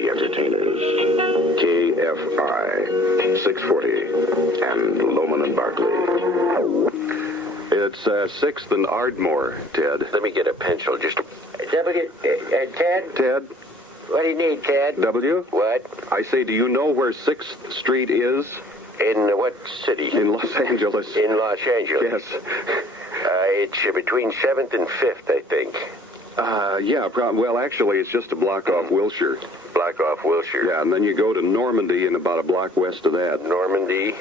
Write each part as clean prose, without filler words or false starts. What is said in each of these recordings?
the entertainers. KFI, 640, and Lohman and Barkley. It's 6th and Ardmore, Ted. Let me get a pencil. Just Ted? Ted? What do you need, Ted? W? What? I say, do you know where 6th Street is? In what city? In Los Angeles. In Los Angeles? Yes. It's between 7th and 5th, I think. Yeah, well, actually, it's just a block off Wilshire. Block off Wilshire? Yeah, and then you go to Normandy and about a block west of that. Normandy?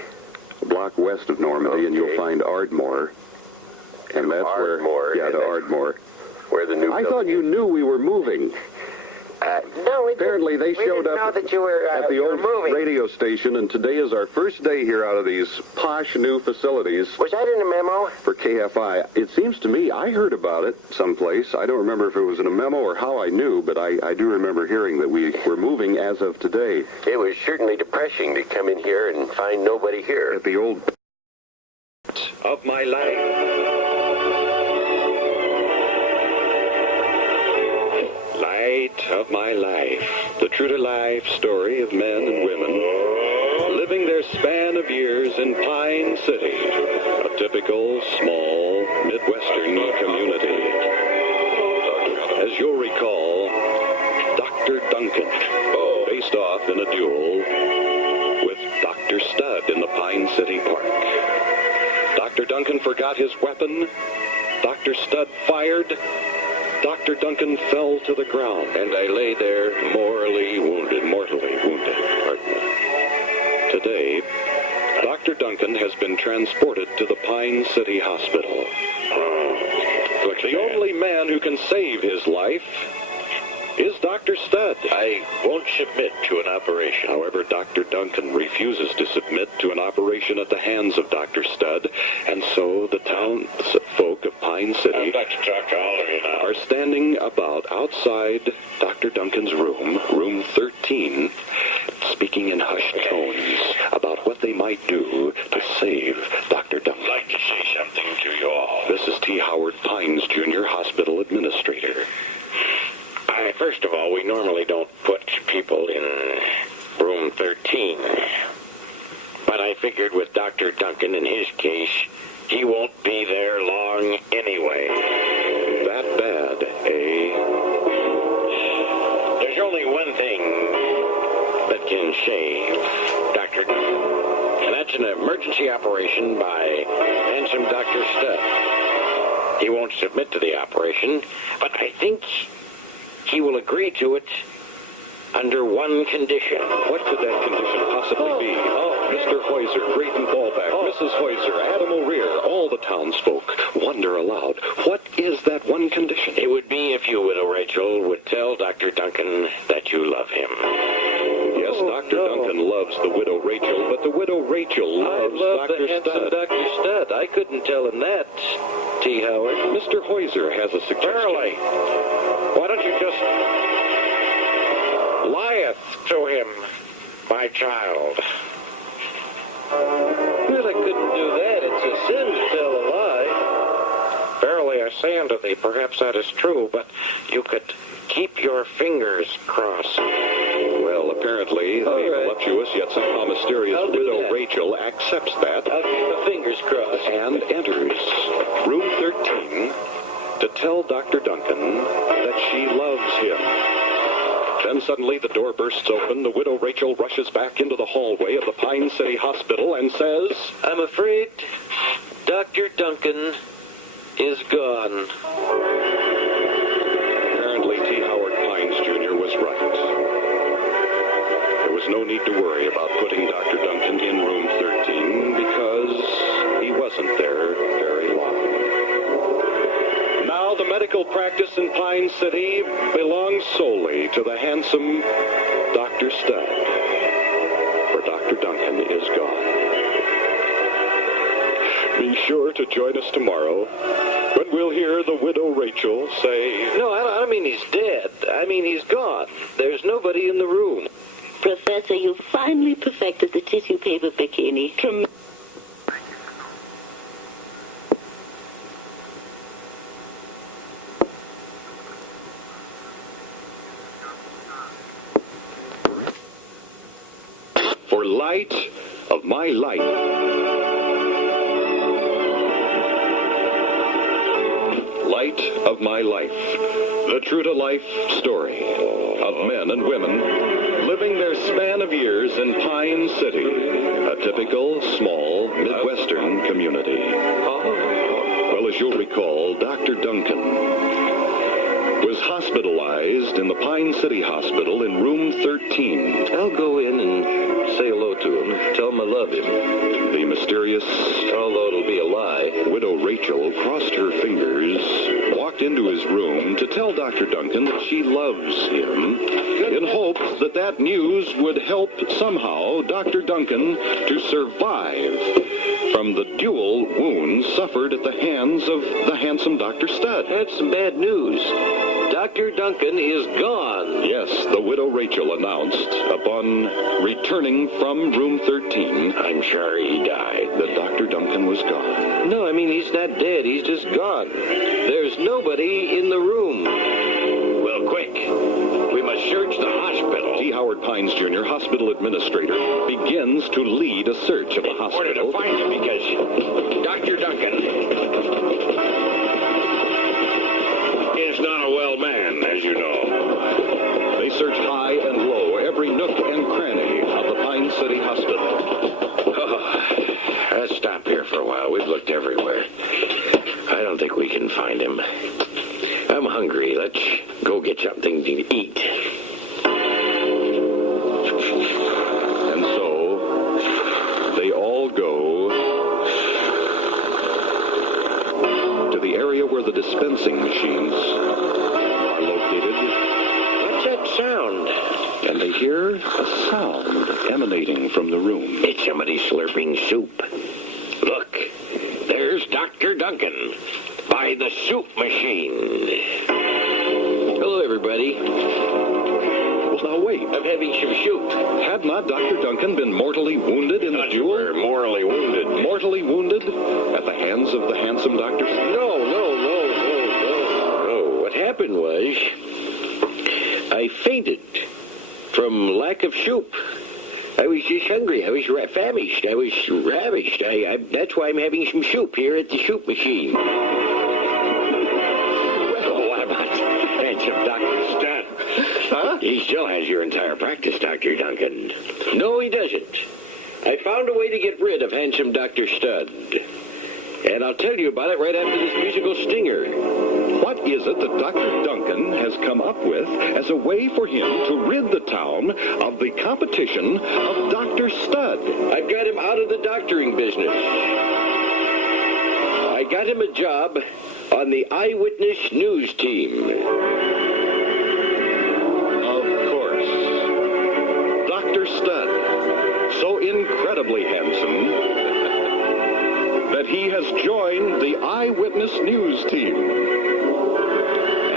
A block west of Normandy, and you'll find Ardmore. And that's Ardmore? Yeah, to Ardmore. Where the new... I thought you knew we were moving. No, we Apparently they showed didn't up know that you were, at the old moving. radio station, and today is our first day here out of these posh new facilities. Was that in a memo? For KFI. It seems to me I heard about it someplace. I don't remember if it was in a memo or how I knew, but I do remember hearing that we were moving as of today. It was certainly depressing to come in here and find nobody here. At the old... of my life. Light of my life, the true-to-life story of men and women living their span of years in Pine City, a typical small Midwestern community. As you'll recall, Dr. Duncan faced off in a duel with Dr. Stud in the Pine City Park. Dr. Duncan forgot his weapon. Dr. Stud fired. Dr. Duncan fell to the ground, and I lay there mortally wounded. Pardon me. Today, Dr. Duncan has been transported to the Pine City Hospital. The only man who can save his life is Dr. Stud. I won't submit to an operation. However, Dr. Duncan refuses to submit to an operation at the hands of Dr. Stud, and so the townsfolk of Pine City I'd like to talk to all of you now. are standing about outside Dr. Duncan's room, room 13, speaking in hushed tones about what they might do to save Dr. Duncan. I'd like to say something to you all. This is T. Howard Pines, Jr., Hospital Administrator. First of all, we normally don't put people in room 13. But I figured with Dr. Duncan, in his case, he won't be there long anyway. That bad, eh? There's only one thing that can save Dr. Duncan, and that's an emergency operation by handsome Dr. Stud. He won't submit to the operation, but I think he will agree to it under one condition. What could that condition possibly be? Mr. Hoyser, Creighton Ballback, Mrs. Hoyser, Adam O'Rear, all the townsfolk wonder aloud, what is that one condition? It would be if you, Widow Rachel, would tell Dr. Duncan that you love him. Yes, Dr. Duncan loves the Widow Rachel, but the Widow Rachel loves Dr. Stud. Dr. Stud. I couldn't tell him that, T. Howard. Mr. Hoyser has a suggestion. Verily, why don't you just lieth to him, my child? Well, I couldn't do that. It's a sin to tell a lie. Verily, I say unto thee, perhaps that is true, but you could keep your fingers crossed. Well, apparently, the voluptuous yet somehow mysterious Widow Rachel accepts that I'll keep my fingers crossed. and enters room 13 to tell Dr. Duncan that she loves him. Then suddenly the door bursts open. The Widow Rachel rushes back into the hallway of the Pine City Hospital and says, I'm afraid Dr. Duncan is gone. Apparently T. Howard Pines, Jr. was right. There was no need to worry about putting Dr. Duncan in room 13 because he wasn't there very long. Now the medical practice in Pine City belongs solely to the handsome Dr. Stud, for Dr. Duncan is gone. Be sure to join us tomorrow when we'll hear the Widow Rachel say, No, I don't mean he's dead. I mean he's gone. There's nobody in the room. Professor, you finally perfected the tissue paper bikini. light of my life. Light of my life. The true-to-life story of men and women living their span of years in Pine City, a typical small Midwestern community. Well, as you'll recall, Dr. Duncan was hospitalized in the Pine City Hospital in room 13. I'll go in and say hello to him. Tell him I love him. The mysterious, Although it'll be a lie. widow Rachel crossed her fingers, walked into his room to tell Dr. Duncan that she loves him, in hopes that that news would help somehow Dr. Duncan to survive from the dual wounds suffered at the hands of the handsome Dr. Studd. That's some bad news. Dr. Duncan is gone. Yes, the widow Rachel announced upon returning from room 13 I'm sure he died. that Dr. Duncan was gone. No, I mean, he's not dead. He's just gone. There's nobody in the room. Well, quick. We must search the hospital. T. Howard Pines Jr., hospital administrator, begins to lead a search of the In order to hospital. find him, because Dr. Duncan is not a well man, as you know. They search high and low, every nook and cranny of the Pine City Hospital. Let's stop here for a while. We've looked everywhere. I don't think we can find him. I'm hungry. Let's go get something to eat. And so, they all go to the area where the dispensing machines are located, What's that sound? and they hear a sound emanating from the room. It's somebody slurping soup. Look, there's Dr. Duncan by the soup machine. Hello, everybody. Well, now wait. I'm having some soup. Had not Dr. Duncan been mortally wounded in the Thought you were duel? morally wounded. Mortally wounded at the hands of the handsome Dr. No. What happened was I fainted from lack of soup. I was just hungry. I was famished. I was ravished. That's why I'm having some soup here at the soup machine. Well, what about handsome Dr. Studd? Huh? He still has your entire practice, Dr. Duncan. No, he doesn't. I found a way to get rid of handsome Dr. Studd. And I'll tell you about it right after this musical stinger. What is it that Dr. Duncan has come up with as a way for him to rid the town of the competition of Dr. Studd? I've got him out of the doctoring business. I got him a job on the Eyewitness News team. Of course. Dr. Studd, so incredibly handsome that he has joined the Eyewitness News team.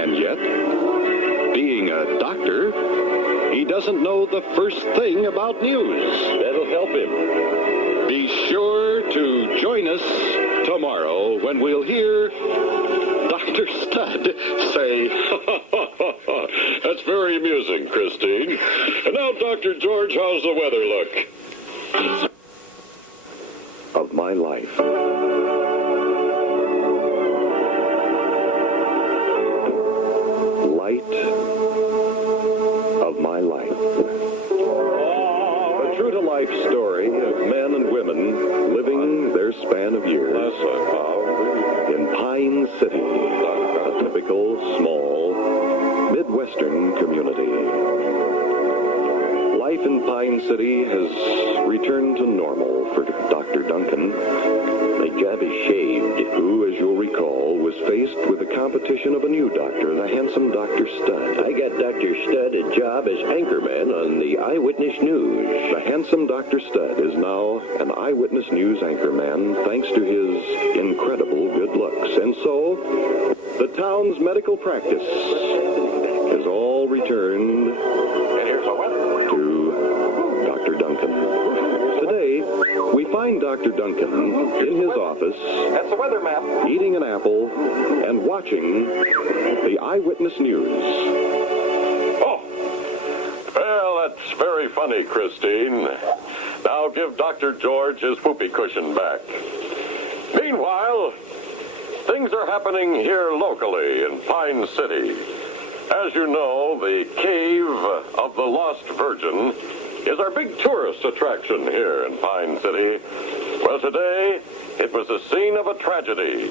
And yet, being a doctor, he doesn't know the first thing about news. That'll help him. Be sure to join us tomorrow when we'll hear Dr. Studd say, That's very amusing, Christine. And now, Dr. George, how's the weather look? of my life. Light of my life. A true-to-life story of men and women living their span of years in Pine City, a typical small Midwestern community. Life in Pine City has returned to normal for Dr. Duncan. My job is shaved. Who, as you'll recall, was faced with the competition of a new doctor, the handsome Dr. Studd. I got Dr. Studd a job as anchorman on the Eyewitness News. The handsome Dr. Studd is now an Eyewitness News anchorman thanks to his incredible good looks. And so, the town's medical practice has all returned to Dr. Duncan. Today, we find Dr. Duncan in his office, eating an apple and watching the Eyewitness News. Oh, well, That's very funny, Christine. Now give Dr. George his whoopee cushion back. Meanwhile, things are happening here locally in Pine City. As you know, the Cave of the Lost Virgin is our big tourist attraction here in Pine City. Well, today, it was the scene of a tragedy.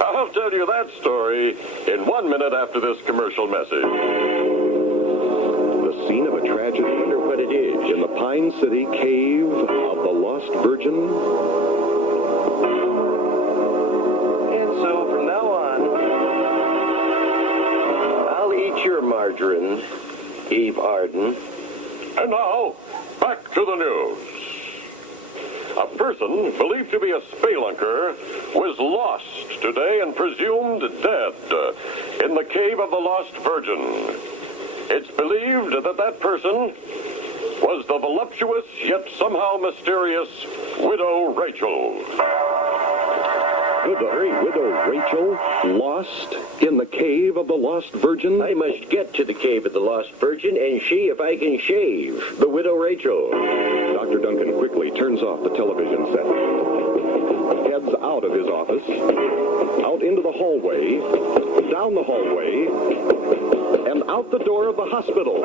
I'll tell you that story in 1 minute after this commercial message. The scene of a tragedy. I wonder what it is. In the Pine City Cave of the Lost Virgin. And so from now on, I'll eat your margarine, Eve Arden. And now, back to the news. A person believed to be a spelunker was lost today and presumed dead in the Cave of the Lost Virgin. It's believed that that person was the voluptuous yet somehow mysterious Widow Rachel. Widow Rachel lost in the Cave of the Lost Virgin? I must get to the Cave of the Lost Virgin and see if I can shave the Widow Rachel. Dr. Duncan quickly turns off the television set, heads out of his office, out into the hallway, down the hallway, and out the door of the hospital,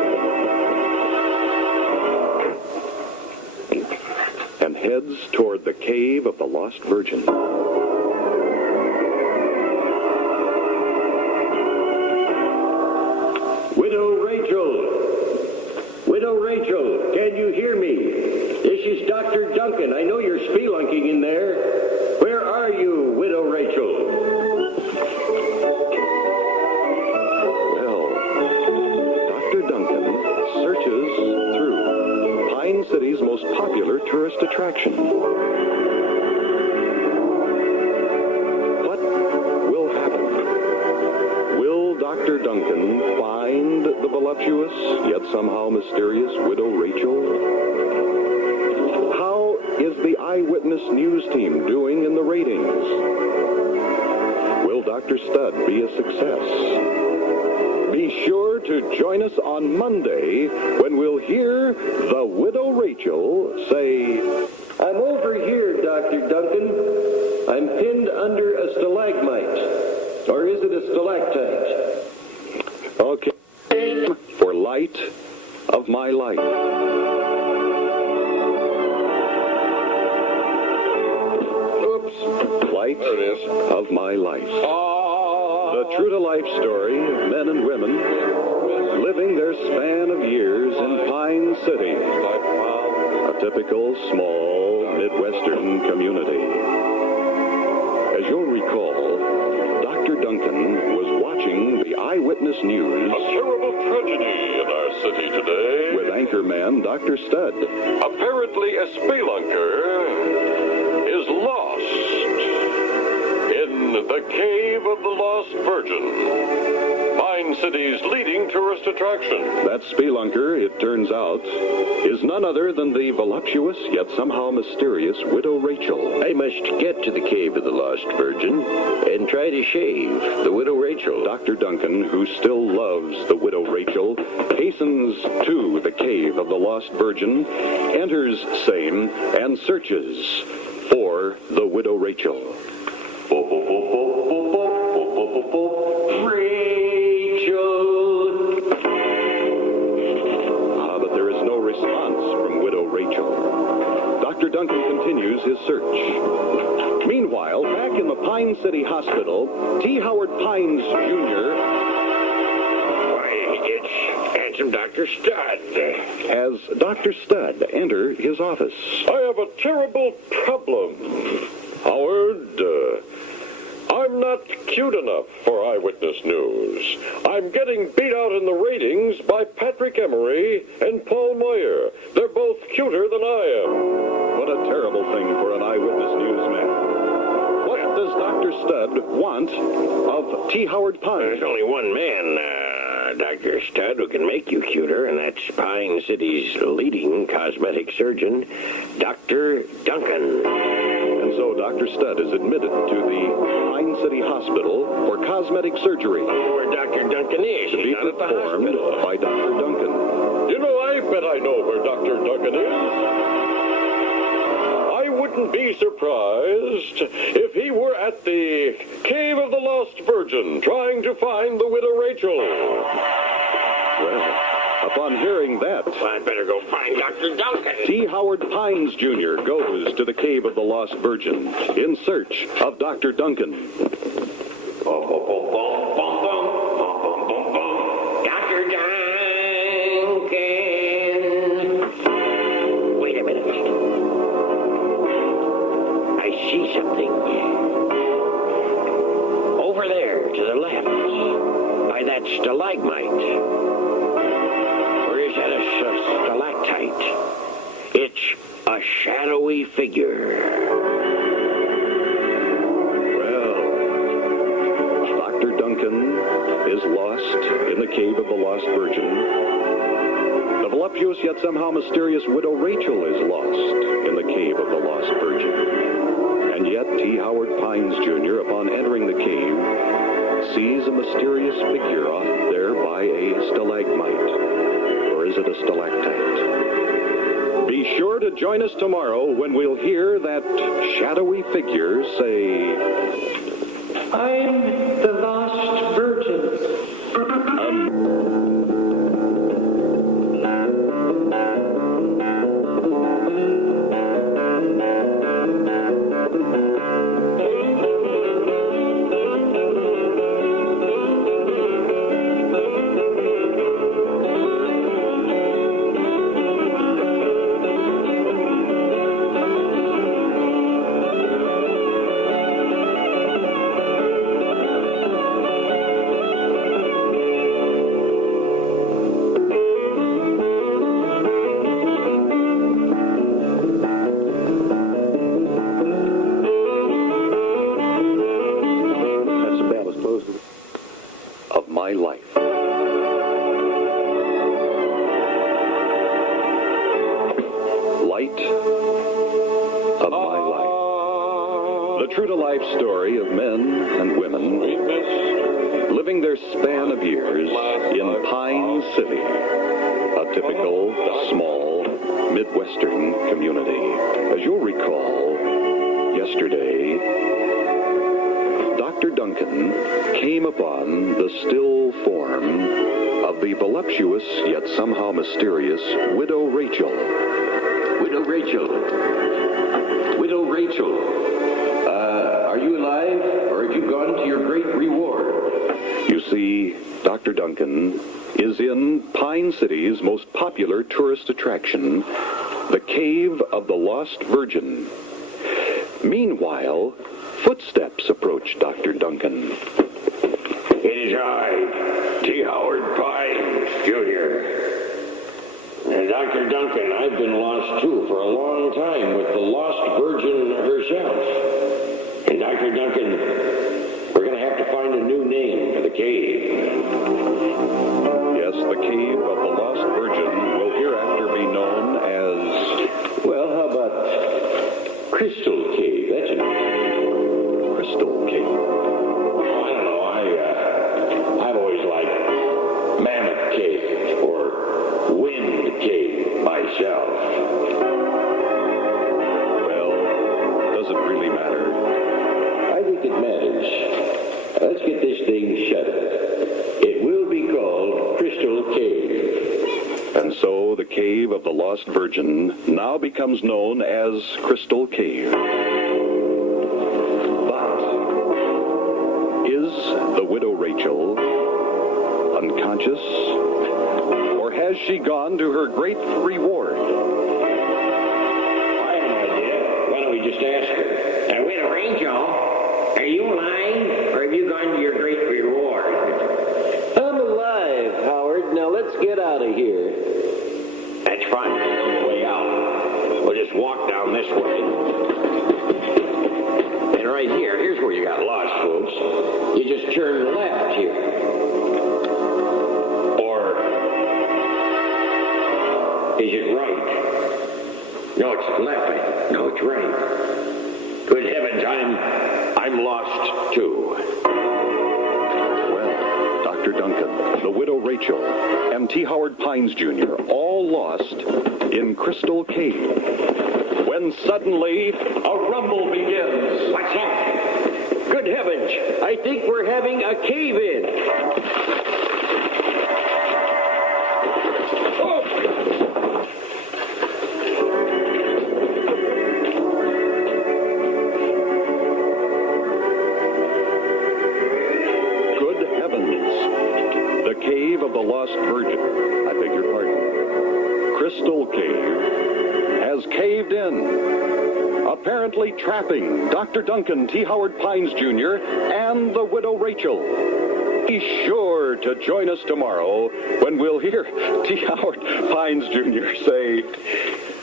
and heads toward the Cave of the Lost Virgin. Widow Rachel, can you hear me? This is Dr. Duncan. I know you're spelunking in there. Where are you, Widow Rachel? Well, Dr. Duncan searches through Pine City's most popular tourist attraction. What will happen? Will Dr. Duncan find the voluptuous, yet somehow mysterious Widow Rachel? How is the Eyewitness News team doing in the ratings? Will Dr. Studd be a success? Be sure to join us on Monday when we'll hear the Widow Rachel say, I'm over here, Dr. Duncan. I'm pinned under a stalagmite. Or is it a stalactite? okay, for light of my life. Oops. Light There it is. of my life. The true-to-life story of men and women living their span of years in Pine City, a typical small Midwestern community. As you'll recall, Dr. Duncan was watching the Eyewitness News A terrible tragedy in our city today. with anchorman Dr. Studd. Apparently, a spelunker is lost in the Cave of the Lost Virgin, Pine City's leading tourist attraction. That spelunker, it turns out, is none other than the voluptuous yet somehow mysterious Widow Rachel. I must get to the Cave of the Lost Virgin and try to shave the Widow Rachel. Dr. Duncan, who still loves the Widow Rachel, hastens to the Cave of the Lost Virgin, enters same, and searches for the Widow Rachel. Rachel! But there is no response from Widow Rachel. Dr. Duncan continues his search. Meanwhile, back in the Pine City Hospital, T. Howard Pines, Jr., Why, it's handsome Dr. Studd. as Dr. Studd enter his office. I have a terrible problem. Howard, I'm not cute enough for Eyewitness News. I'm getting beat out in the ratings by Patrick Emery and Paul Moyer. They're both cuter than I am. What a terrible thing for an Eyewitness Newsman. What does Dr. Studd want of T. Howard Pines? There's only one man, Dr. Studd, who can make you cuter, and that's Pine City's leading cosmetic surgeon, Dr. Duncan. And so Dr. Studd is admitted to the Pine City Hospital for cosmetic surgery Where Dr. Duncan is. to be He's not at the performed hospital. by Dr. Duncan. You know, I bet I know where Dr. Duncan is. I wouldn't be surprised if he were at the Cave of the Lost Virgin trying to find the widow Rachel. Well, upon hearing that, I'd better go find Dr. Duncan. T. Howard Pines Jr. goes to the Cave of the Lost Virgin in search of Dr. Duncan. Dr. Duncan. Wait a minute. I see something. Over there, to the left, by that stalagmite. Or is that a stalactite? It's a shadowy figure. Dr. Duncan is lost in the Cave of the Lost Virgin. The voluptuous yet somehow mysterious widow Rachel is lost in the Cave of the Lost Virgin. And yet T. Howard Pines Jr., upon entering the cave, sees a mysterious figure off there by a stalagmite. Or is it a stalactite? Be sure to join us tomorrow when we'll hear that shadowy figure say, I'm the Lost Virgin. of my life. Light of my life. The true-to-life story of men and women living their span of years in Pine City, a typical small Midwestern community. As you'll recall, yesterday, Dr. Duncan came upon the still form of the voluptuous yet somehow mysterious Widow Rachel. Widow Rachel. Widow Rachel. Are you alive, or have you gone to your great reward? You see, Dr. Duncan is in Pine City's most popular tourist attraction, the Cave of the Lost Virgin. Meanwhile, footsteps approach Dr. Duncan. It is I, T. Howard Pines, Jr. And Dr. Duncan, I've been lost, too, for a long time with the Lost Virgin herself. And Dr. Duncan, we're going to have to find a new name for the cave. Yes, the Cave of the Lost Virgin will hereafter be known as... Well, how about Crystal Cave? That's it. Crystal Cave. I don't know. I've always liked Mammoth Cave or Wind Cave myself. Well, does it really matter? I think it matters. Let's get this thing shut. It will be called Crystal Cave. And so the Cave of the Lost Virgin now becomes known as Crystal Cave. But is the Widow Rachel unconscious? Or has she gone to her great reward? I have no idea. Why don't we just ask her? Widow Rachel, are you alive, or have you gone to your great reward? I'm alive, Howard. Now let's get out of here. That's fine. On the way out. We'll just walk down this way. And right here, here's where you got lost, folks. You just turn left here. Or is it right? No, it's left. No, it's right. Good heavens, I'm lost too. Well, Dr. Duncan, the widow Rachel, and T. Howard Pines Jr. all lost in Crystal Cave. When suddenly a rumble begins. What's that? Good heavens, I think we're having a cave-in. Good heavens. The cave of the Lost Virgin, I beg your pardon, Crystal Cave, has caved in, apparently trapping Dr. Duncan T. Howard Pines Jr. and the widow Rachel. Be sure to join us tomorrow when we'll hear T. Howard Pines Jr. say,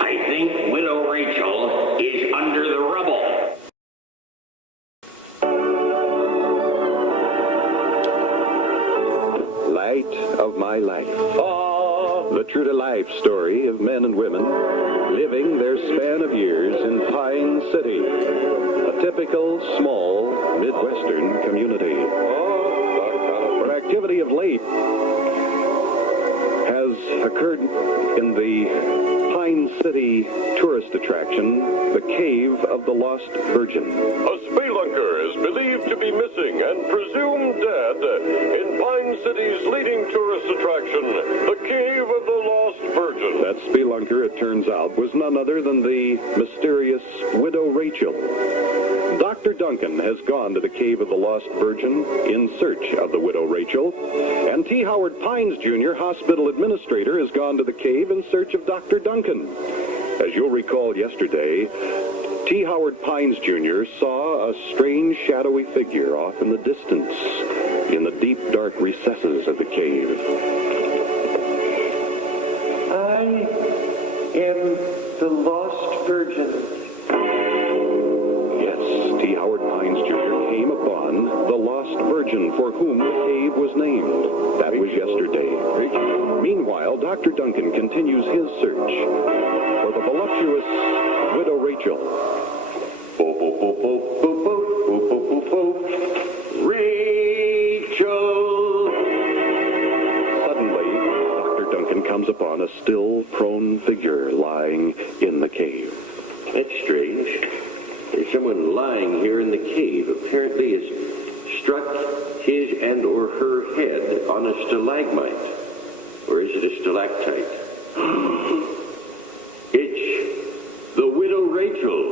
I think Widow Rachel is under the rubble. Light of my life. The true-to-life story of men and women living their span of years in Pine City, a typical small Midwestern community. Where activity of late has occurred in the Pine City tourist attraction, the Cave of the Lost Virgin. A spelunker is believed to be missing and presumed dead in Pine City's leading tourist attraction, the Cave of the Lost Virgin. That spelunker, it turns out, was none other than the mysterious widow Rachel. Dr. Duncan has gone to the Cave of the Lost Virgin in search of the widow Rachel, and T. Howard Pines Jr., hospital administrator, has gone to the cave in search of Dr. Duncan. As you'll recall yesterday, T. Howard Pines Jr. saw a strange shadowy figure off in the distance, in the deep dark recesses of the cave. I am the Lost Virgin. T. Howard Pines Jr. came upon the Lost Virgin for whom the cave was named. That was yesterday. Meanwhile, Dr. Duncan continues his search for the voluptuous widow Rachel. Rachel! Suddenly, Dr. Duncan comes upon a still, prone figure lying in the cave. That's strange. There's someone lying here in the cave. Apparently has struck his and or her head on a stalagmite. Or is it a stalactite? It's the widow Rachel.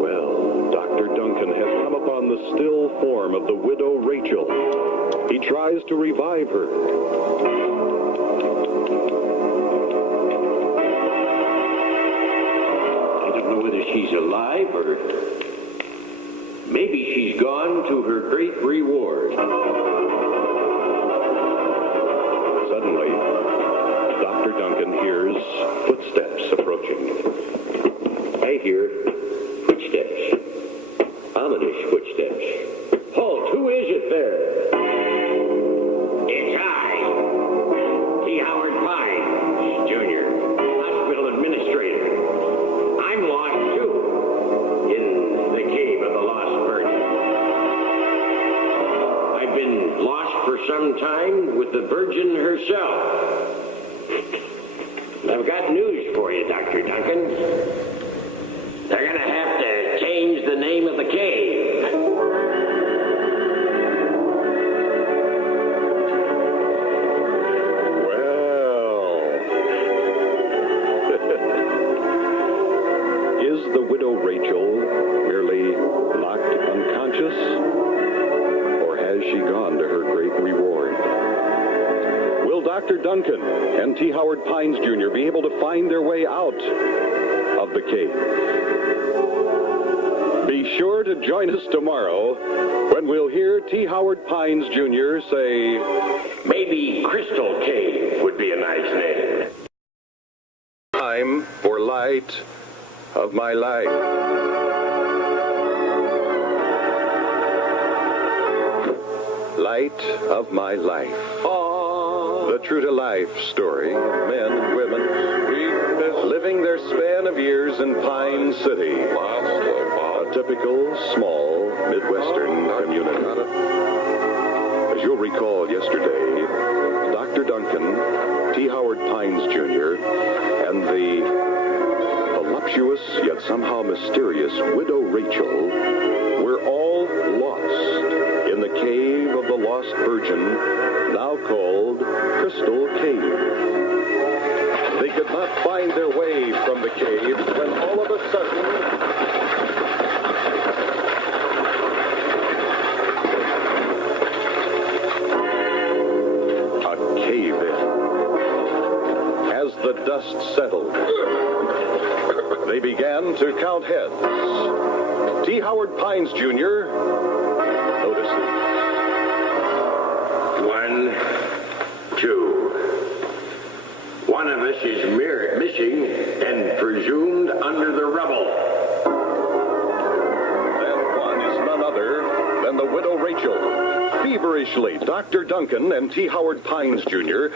Well, Dr. Duncan has come upon the still form of the widow Rachel. He tries to revive her. She's alive, or maybe she's gone to her great reward. Suddenly, Dr. Duncan hears footsteps approaching. I hear footsteps. Ominous footsteps. Halt! Who is it there? It's I, T. Howard Pines, Jr., hospital administrator. I'm lost, too, in the Cave of the Lost Virgin. I've been lost for some time with the Virgin herself. I've got news for you, Dr. Duncan. They're going to have to change the name of the cave. Is the widow Rachel merely knocked unconscious, or has she gone to her great reward? Will Dr. Duncan and T. Howard Pines Jr. be able to find their way out of the cave? Be sure to join us tomorrow when we'll hear T. Howard Pines Jr. say, Maybe Crystal Cave would be a nice name. time for light of my life. Light of my life. The true-to-life story of men and women living their span of years in Pine City, a typical small Midwestern community. As you'll recall yesterday, Dr. Duncan, T. Howard Pines Jr., and the voluptuous yet somehow mysterious widow Rachel were all lost in the cave of the Lost Virgin, now called Crystal Cave. They could not find their way from the cave when all of a sudden a cave-in. As the dust settled, they began to count heads. T. Howard Pines Jr. notices. 1, 2. One of us is missing and presumed under the rubble. That one is none other than the widow Rachel. Feverishly, Dr. Duncan and T. Howard Pines Jr.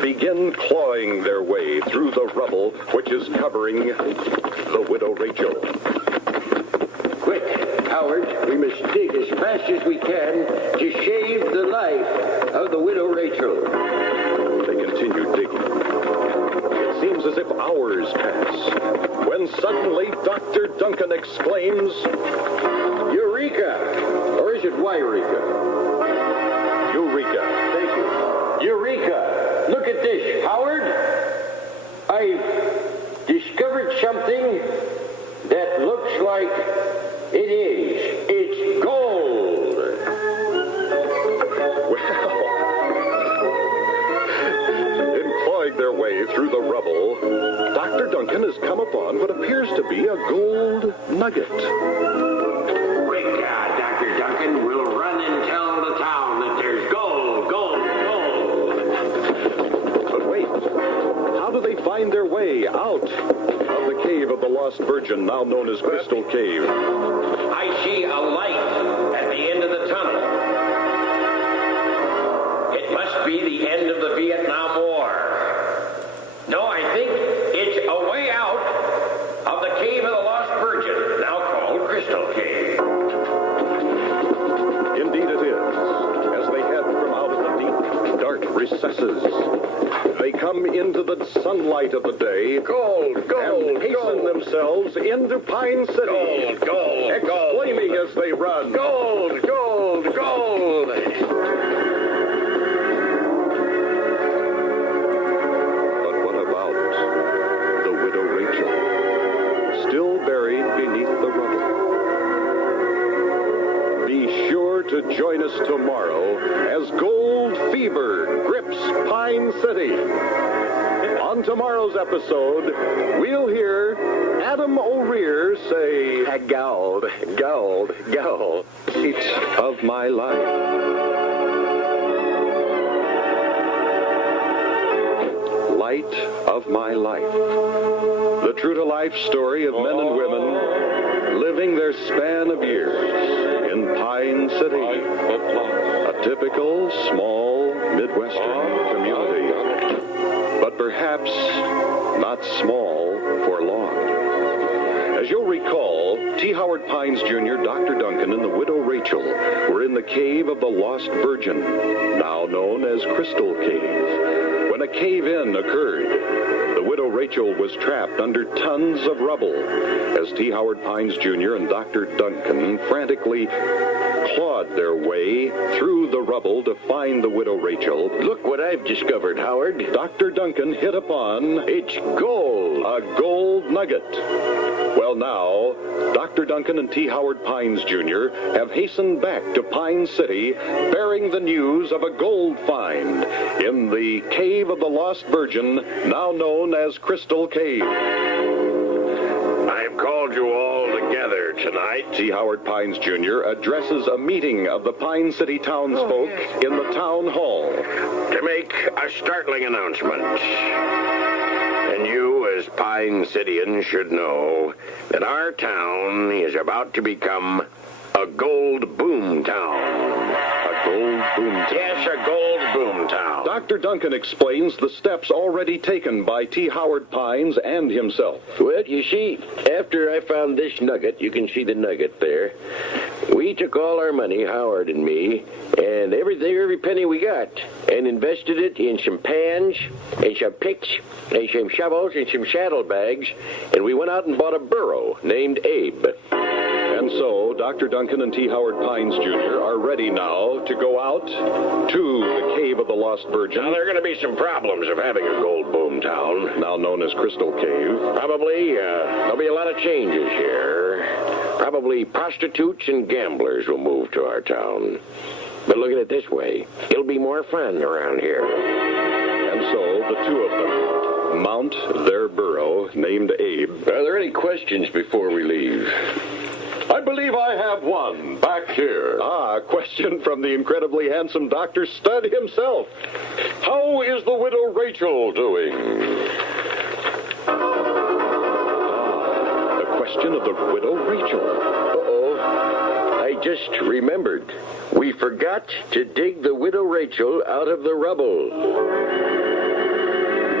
begin clawing their way through the rubble which is covering the widow Rachel. Quick, Howard, we must dig as fast as we can to save the life of the widow Rachel. They continue digging. It seems as if hours pass, when suddenly Dr. Duncan exclaims, Eureka! Or is it Yreka? Eureka. Thank you. Eureka! Look at this, Howard. I've discovered something that looks like it is. It's gold. Well, in clawing their way through the rubble, Dr. Duncan has come upon what appears to be a gold nugget. Quick, Dr. Duncan, we'll run and tell the town that there's gold, gold, gold. But wait, how do they find their way out of the cave of the Lost Virgin, now known as Crystal Cave? I see a light at the end of the tunnel. It must be the end of the Vietnam War. No, I think it's a way out of the cave of the Lost Virgin, now called Crystal Cave. Indeed it is. As they head from out of the deep, dark recesses, they come into the sunlight of the day. Gold, gold, and hasten gold. themselves into Pine City. Gold, gold, exclaiming gold. as they run. Gold, gold, gold. But what about the widow Rachel, still buried beneath the rubble? Be sure to join us tomorrow as gold fever grips Pine City. On tomorrow's episode, we'll hear Adam O'Rear say, Gold, gold, gold. Light of my life. Light of my life. The true-to-life story of men and women living their span of years in Pine City, a typical small Midwestern community, but perhaps not small for long. As you'll recall, T. Howard Pines Jr., Dr. Duncan, and the widow Rachel were in the cave of the Lost Virgin, now known as Crystal Cave. When a cave-in occurred, the widow Rachel was trapped under tons of rubble as T. Howard Pines Jr. and Dr. Duncan frantically clawed their way through the rubble to find the widow Rachel. Look what I've discovered, Howard. Dr. Duncan hit upon It's gold. a gold nugget. Well, now, Dr. Duncan and T. Howard Pines Jr. have hastened back to Pine City bearing the news of a gold find in the cave of the Lost Virgin, now known as Crystal Cave. I've called you all together tonight. T. Howard Pines Jr. addresses a meeting of the Pine City townsfolk in the town hall to make a startling announcement. And you, as Pine Cityans, should know that our town is about to become a gold boom town. A gold gold boomtown. Yes, a gold boomtown. Dr. Duncan explains the steps already taken by T. Howard Pines and himself. Well, you see, after I found this nugget, you can see the nugget there, we took all our money, Howard and me, and every penny we got, and invested it in some pans, and some picks, and some shovels, and some saddlebags, and we went out and bought a burro named Abe. And so, Dr. Duncan and T. Howard Pines, Jr. are ready now to go out to the Cave of the Lost Virgin. Now, there are going to be some problems of having a gold boomtown. Now known as Crystal Cave. Probably, there'll be a lot of changes here. Probably prostitutes and gamblers will move to our town. But look at it this way. It'll be more fun around here. And so, the two of them mount their burro named Abe. Are there any questions before we leave? I believe I have one back here. Ah, a question from the incredibly handsome Dr. Stud himself. How is the widow Rachel doing? The question of the widow Rachel. Uh-oh. I just remembered. We forgot to dig the widow Rachel out of the rubble.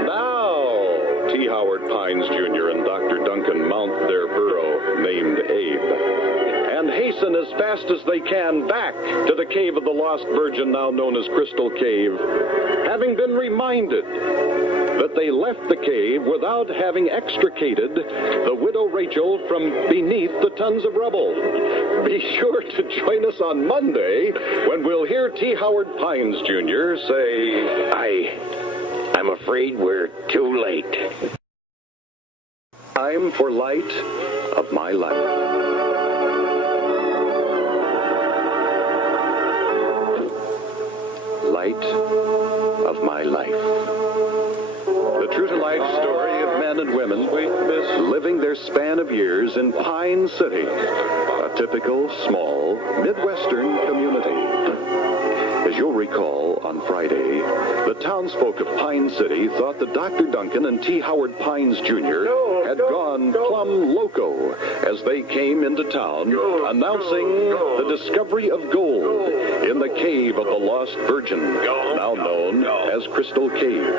Now, T. Howard Pines, Jr. and Dr. Duncan mount their burro named Abe and hasten as fast as they can back to the Cave of the Lost Virgin, now known as Crystal Cave, having been reminded that they left the cave without having extricated the widow Rachel from beneath the tons of rubble. Be sure to join us on Monday when we'll hear T. Howard Pines, Jr. say, I'm afraid we're too late. Time for light of my life. Light of my life. The true-to-life story of men and women living their span of years in Pine City, a typical, small, Midwestern community. As you'll recall, on Friday, the townsfolk of Pine City thought that Dr. Duncan and T. Howard Pines, Jr. had gone plumb loco as they came into town announcing the discovery of gold in the Cave of the Lost Virgin, now known as Crystal Cave.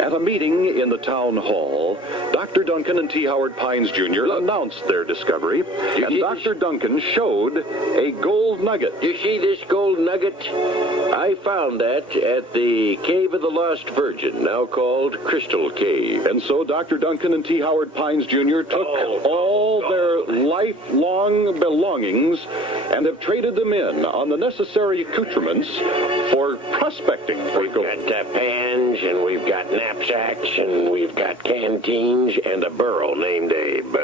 At a meeting in the town hall, Dr. Duncan and T. Howard Pines, Jr. announced their discovery, and Dr. Duncan showed a gold nugget. You see this gold nugget? I found that at the Cave of the Lost Virgin, now called Crystal Cave. And so Dr. Duncan and T. Howard Pines, Jr. took all their lifelong belongings and have traded them in on the necessary accoutrements for prospecting for gold. We've got pans, and we've got knapsacks, and we've got canteens, and a burro named Abe.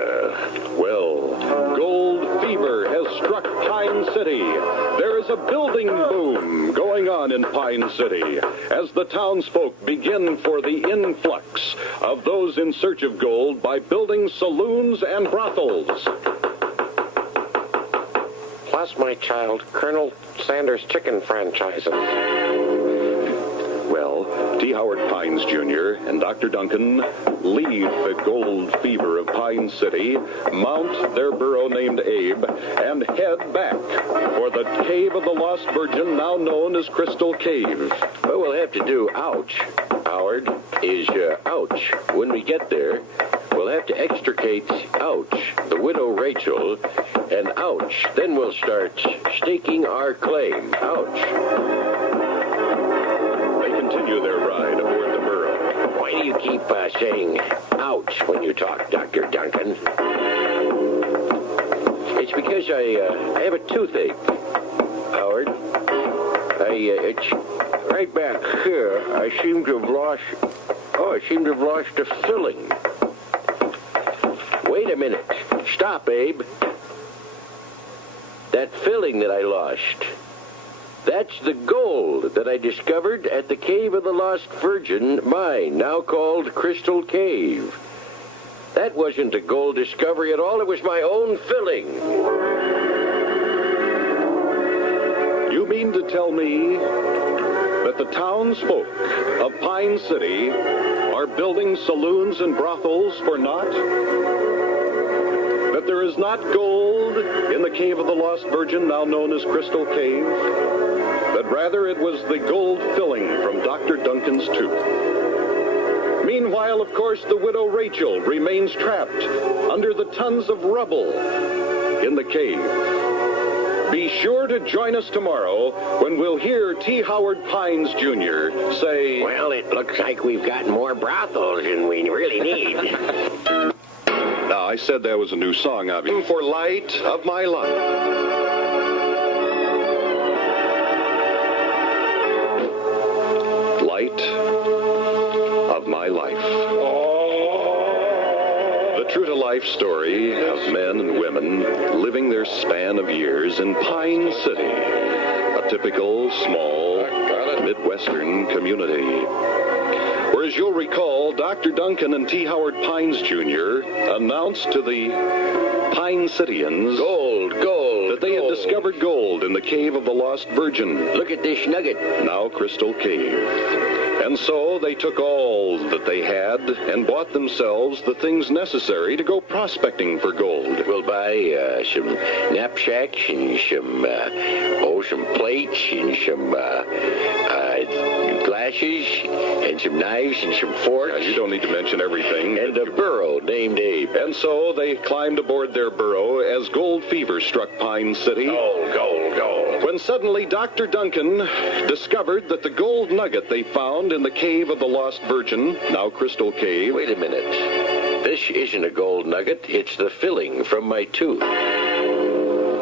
Well, gold fever has struck Pine City. There is a building boom going on in Pine City as the townsfolk begin for the influx of those in search of gold by building saloons and brothels. Plus, my child, Colonel Sanders' chicken franchises. Well, T. Howard Pines, Jr. and Dr. Duncan leave the gold fever of Pine City, mount their burro named Abe, and head back for the Cave of the Lost Virgin, now known as Crystal Cave. What we'll have to do, Howard, is ouch. When we get there, we'll have to extricate, the widow Rachel, and then we'll start staking our claim, Continue their ride aboard the burro. Why do you keep saying ouch when you talk, Dr. Duncan? It's because I have a toothache, Howard. It's right back here. I seem to have lost a filling. Wait a minute. Stop, Abe. That filling that I lost, that's the gold that I discovered at the Cave of the Lost Virgin mine, now called Crystal Cave. That wasn't a gold discovery at all. It was my own filling. You mean to tell me that the townsfolk of Pine City are building saloons and brothels for naught? That there is not gold in the Cave of the Lost Virgin, now known as Crystal Cave, but rather it was the gold filling from Dr. Duncan's tooth. Meanwhile, of course, the widow Rachel remains trapped under the tons of rubble in the cave. Be sure to join us tomorrow when we'll hear T. Howard Pines Jr. say, Well, it looks like we've got more brothels than we really need. Now, I said that was a new song, obviously. For Light of My Life. Light of My Life. The true-to-life story of men and women living their span of years in Pine City, a typical small Midwestern community. Whereas you'll recall, Dr. Duncan and T. Howard Pines Jr. announced to the Pine Cityans that they had discovered gold in the Cave of the Lost Virgin. Look at this nugget. Now Crystal Cave. And so they took all that they had and bought themselves the things necessary to go prospecting for gold. We'll buy some knapsacks and some plates and some glasses and some knives and some forks. You don't need to mention everything. And a burro named Abe. And so they climbed aboard their burro as gold fever struck Pine City. Gold. When suddenly Dr. Duncan discovered that the gold nugget they found in the Cave of the Lost Virgin, now Crystal Cave... Wait a minute. This isn't a gold nugget. It's the filling from my tooth.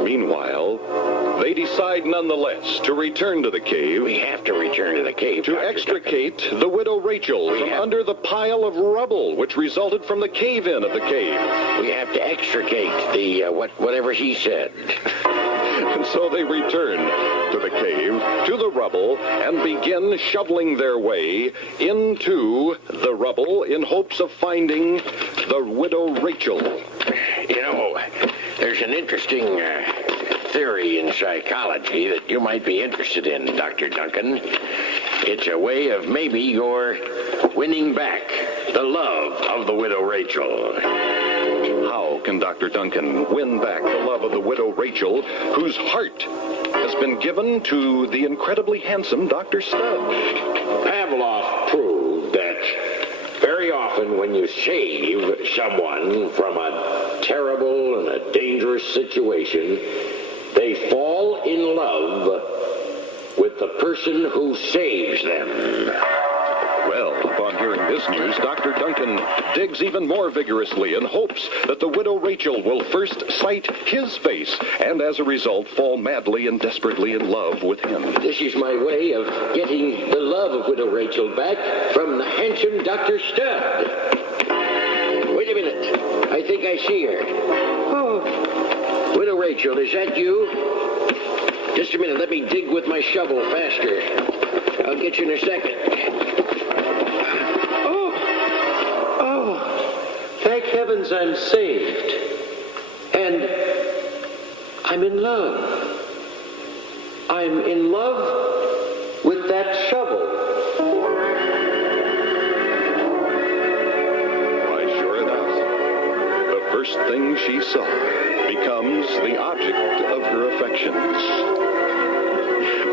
Meanwhile, they decide nonetheless to return to the cave. We have to return to the cave, to Dr. extricate the widow Rachel from under the pile of rubble which resulted from the cave-in of the cave. We have to extricate the, whatever he said. And so they return to the cave, to the rubble, and begin shoveling their way into the rubble in hopes of finding the widow Rachel. You know, there's an interesting theory in psychology that you might be interested in, Dr. Duncan. It's a way of maybe your winning back the love of the widow Rachel. How can Dr. Duncan win back the love of the widow Rachel, whose heart has been given to the incredibly handsome Dr. Studd? Pavlov proved that very often when you save someone from a terrible and a dangerous situation, they fall in love with the person who saves them. Well, upon hearing this news, Dr. Duncan digs even more vigorously and hopes that the widow Rachel will first sight his face and, as a result, fall madly and desperately in love with him. This is my way of getting the love of widow Rachel back from the handsome Dr. Studd. Wait a minute. I think I see her. Oh, widow Rachel, is that you? Just a minute. Let me dig with my shovel faster. I'll get you in a second. Thank heavens I'm saved. And I'm in love. I'm in love with that shovel. Why, sure enough, the first thing she saw becomes the object of her affections.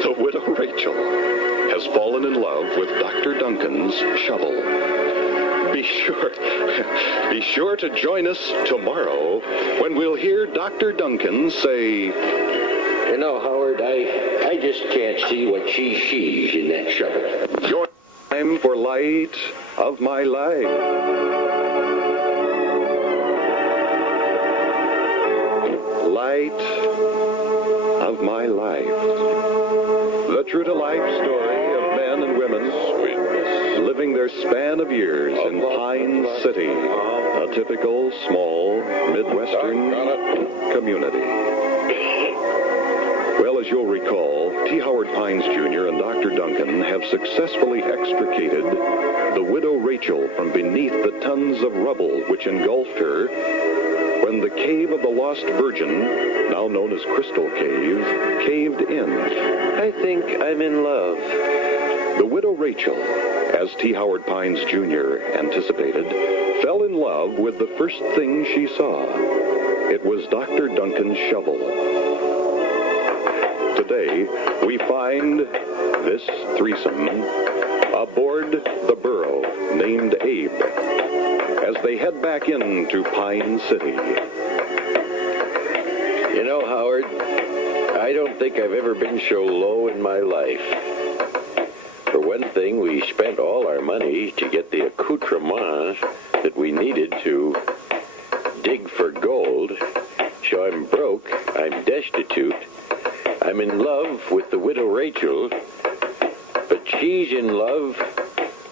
The widow Rachel has fallen in love with Dr. Duncan's shovel. Be sure to join us tomorrow when we'll hear Dr. Duncan say, You know, Howard, I just can't see what she sees in that shovel. Your time for Light of My Life. Light of My Life. The true-to-life story of men and women living their span of years in Pine City, a typical small Midwestern community. Well, as you'll recall, T. Howard Pines Jr. and Dr. Duncan have successfully extricated the widow Rachel from beneath the tons of rubble which engulfed her when the Cave of the Lost Virgin, now known as Crystal Cave, caved in. I think I'm in love. The widow Rachel, as T. Howard Pines Jr. anticipated, fell in love with the first thing she saw. It was Dr. Duncan's shovel. Today, we find this threesome aboard the burro named Abe as they head back into Pine City. You know, Howard, I don't think I've ever been so low in my life. For one thing, we spent all our money to get the accoutrements that we needed to dig for gold. So I'm broke, I'm destitute, I'm in love with the widow Rachel, but she's in love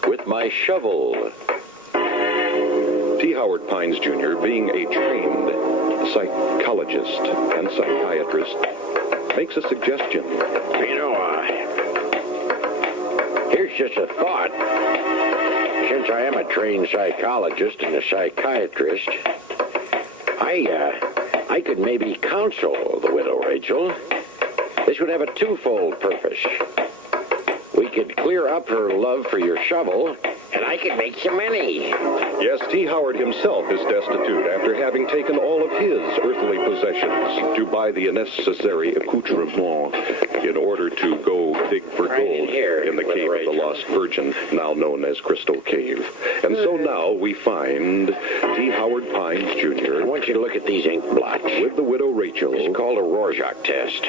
with my shovel. T. Howard Pines Jr., being a trained psychologist and psychiatrist, makes a suggestion. You know, here's just a thought. Since I am a trained psychologist and a psychiatrist, I could maybe counsel the widow Rachel. This would have a twofold purpose. We could clear up her love for your shovel, and I could make some money. Yes, T. Howard himself is destitute after having taken all of his earthly possessions to buy the necessary accoutrement in order to go dig for gold in the cave of the Lost Virgin, now known as Crystal Cave. And so now we find T. Howard Pines Jr. I want you to look at these ink blots. With the widow Rachel. It's called a Rorschach test.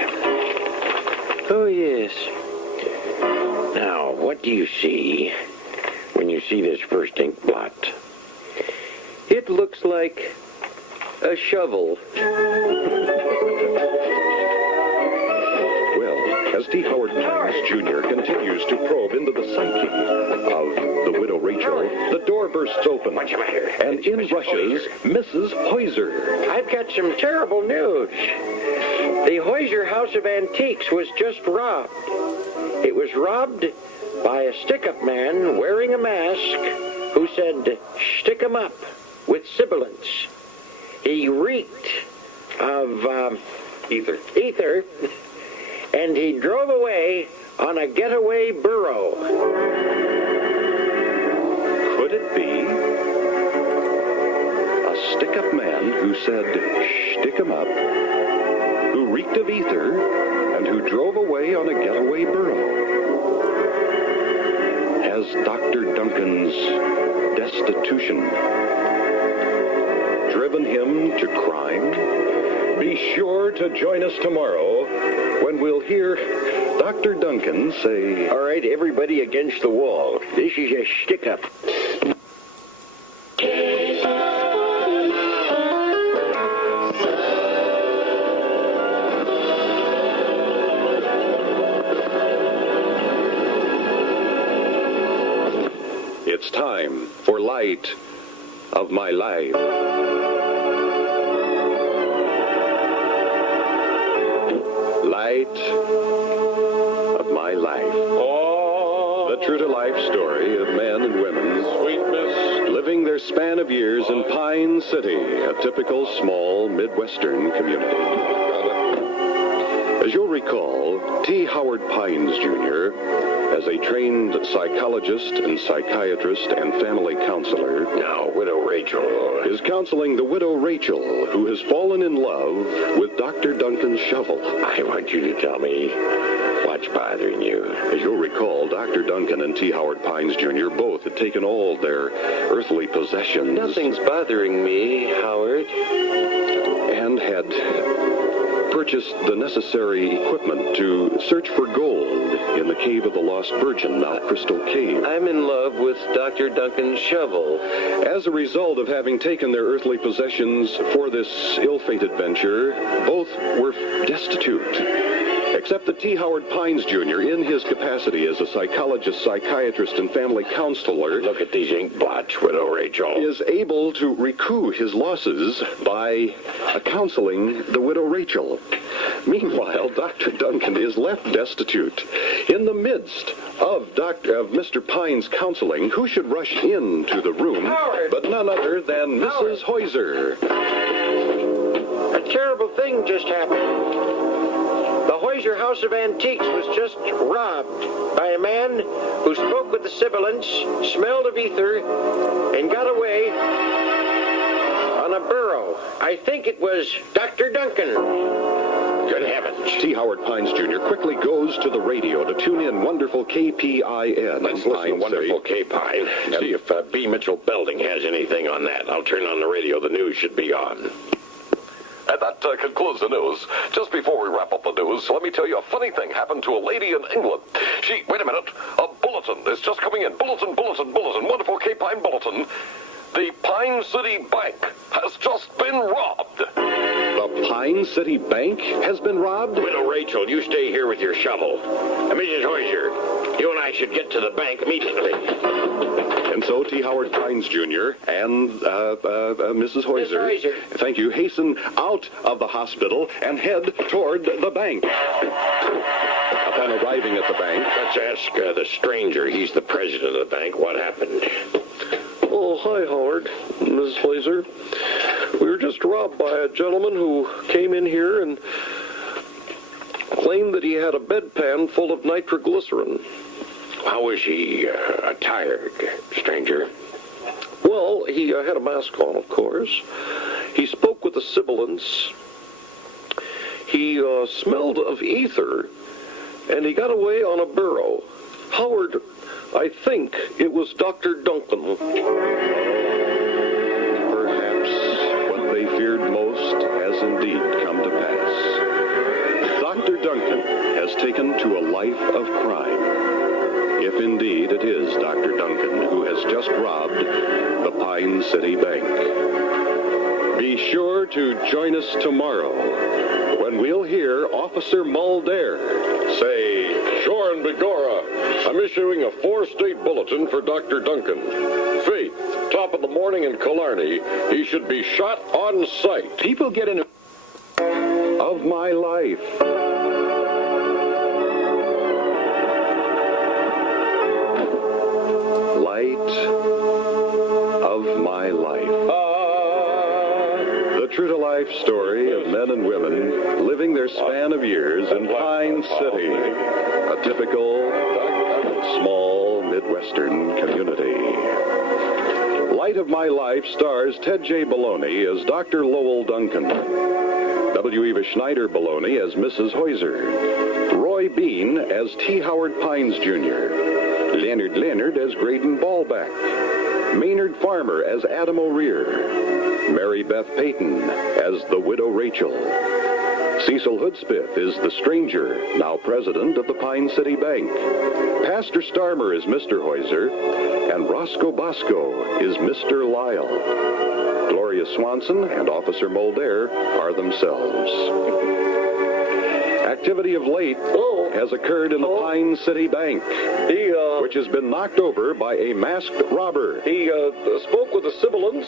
Oh, yes. Now, what do you see when you see this first ink blot? It looks like a shovel. Well, as T. Howard Pines Jr. continues to probe into the psyche of the widow Rachel, the door bursts open, What's the matter? and in rushes Mrs. Heuser. I've got some terrible news. The Heuser House of Antiques was just robbed. It was robbed by a stick-up man wearing a mask who said, "Stick 'em up," with sibilance. He reeked of ether, and he drove away on a getaway burro. Could it be a stick-up man who said, "Stick 'em up," who reeked of ether, and who drove away on a getaway burro? Has Dr. Duncan's destitution driven him to crime? Be sure to join us tomorrow when we'll hear Dr. Duncan say, All right, everybody against the wall. This is a stick-up. it's time for Light of My Life. Light of My Life. The true-to-life story of men and women living their span of years in Pine City, a typical small Midwestern community. As you'll recall, T. Howard Pines Jr., as a trained psychologist and psychiatrist and family counselor, Now, widow Rachel. is counseling the widow Rachel, who has fallen in love with Dr. Duncan's shovel. I want you to tell me what's bothering you. As you'll recall, Dr. Duncan and T. Howard Pines Jr. both had taken all their earthly possessions. Nothing's bothering me, Howard. And had purchased the necessary equipment to search for gold in the cave of the Lost Virgin, now Crystal Cave. I'm in love with Dr. Duncan's shovel. As a result of having taken their earthly possessions for this ill-fated venture, both were destitute. Except that T. Howard Pines Jr., in his capacity as a psychologist, psychiatrist, and family counselor, Look at these ink blots, widow Rachel. is able to recoup his losses by counseling the widow Rachel. Meanwhile, Dr. Duncan is left destitute. In the midst of Mr. Pine's counseling, who should rush into the room but none other than Mrs. Heuser. A terrible thing just happened. The Hoyser House of Antiques was just robbed by a man who spoke with the sibilants, smelled of ether, and got away on a burro. I think it was Dr. Duncan. Good heavens. T. Howard Pines Jr. quickly goes to the radio to tune in wonderful KPIN. Let's listen to wonderful K-Pine. See if B. Mitchell Belding has anything on that. I'll turn on the radio. The news should be on. And that concludes the news. Just before we wrap up the news, let me tell you a funny thing happened to a lady in England. Wait a minute, a bulletin is just coming in. Bulletin, wonderful K-Pine bulletin. The Pine City Bank has just been robbed. The Pine City Bank has been robbed? Widow Rachel, you stay here with your shovel. Mrs. Hoyser, you and I should get to the bank immediately. And so T. Howard Pines Jr. and Mrs. Hoyser, thank you, hasten out of the hospital and head toward the bank. Upon arriving at the bank, Let's ask the stranger. He's the president of the bank. What happened? Oh, hi, Howard. Mrs. Hoyser. We were just robbed by a gentleman who came in here and claimed that he had a bedpan full of nitroglycerin. How was he attired, stranger? Well, he had a mask on, of course. He spoke with the sibilants. He smelled of ether, and he got away on a burro. Howard, I think it was Dr. Duncan. perhaps what they feared most has indeed come to pass. Dr. Duncan has taken to a life of crime. If indeed it is Dr. Duncan who has just robbed the Pine City Bank. Be sure to join us tomorrow when we'll hear Officer Mulder say, Shore and Begorra, I'm issuing a 4-state bulletin for Dr. Duncan. Faith, top of the morning in Killarney, he should be shot on sight. people get in of my life. Light of my life. The true-to-life story of men and women living their span of years in Pine City, a typical small Midwestern community. Light of My Life stars Ted J. Baloney as Dr. Lowell Duncan, W. Eva Schneider Baloney as Mrs. Hoyser, Roy Bean as T. Howard Pines Jr., Leonard Leonard as Graydon Ballback, Maynard Farmer as Adam O'Rear, Mary Beth Payton as the Widow Rachel. Cecil Hoodspith is the stranger, now president of the Pine City Bank. Pastor Starmer is Mr. Hoyser, and Roscoe Bosco is Mr. Lyle. Gloria Swanson and Officer Mulder are themselves. Activity of late has occurred in the Pine City Bank, which has been knocked over by a masked robber. He spoke with the sibilants.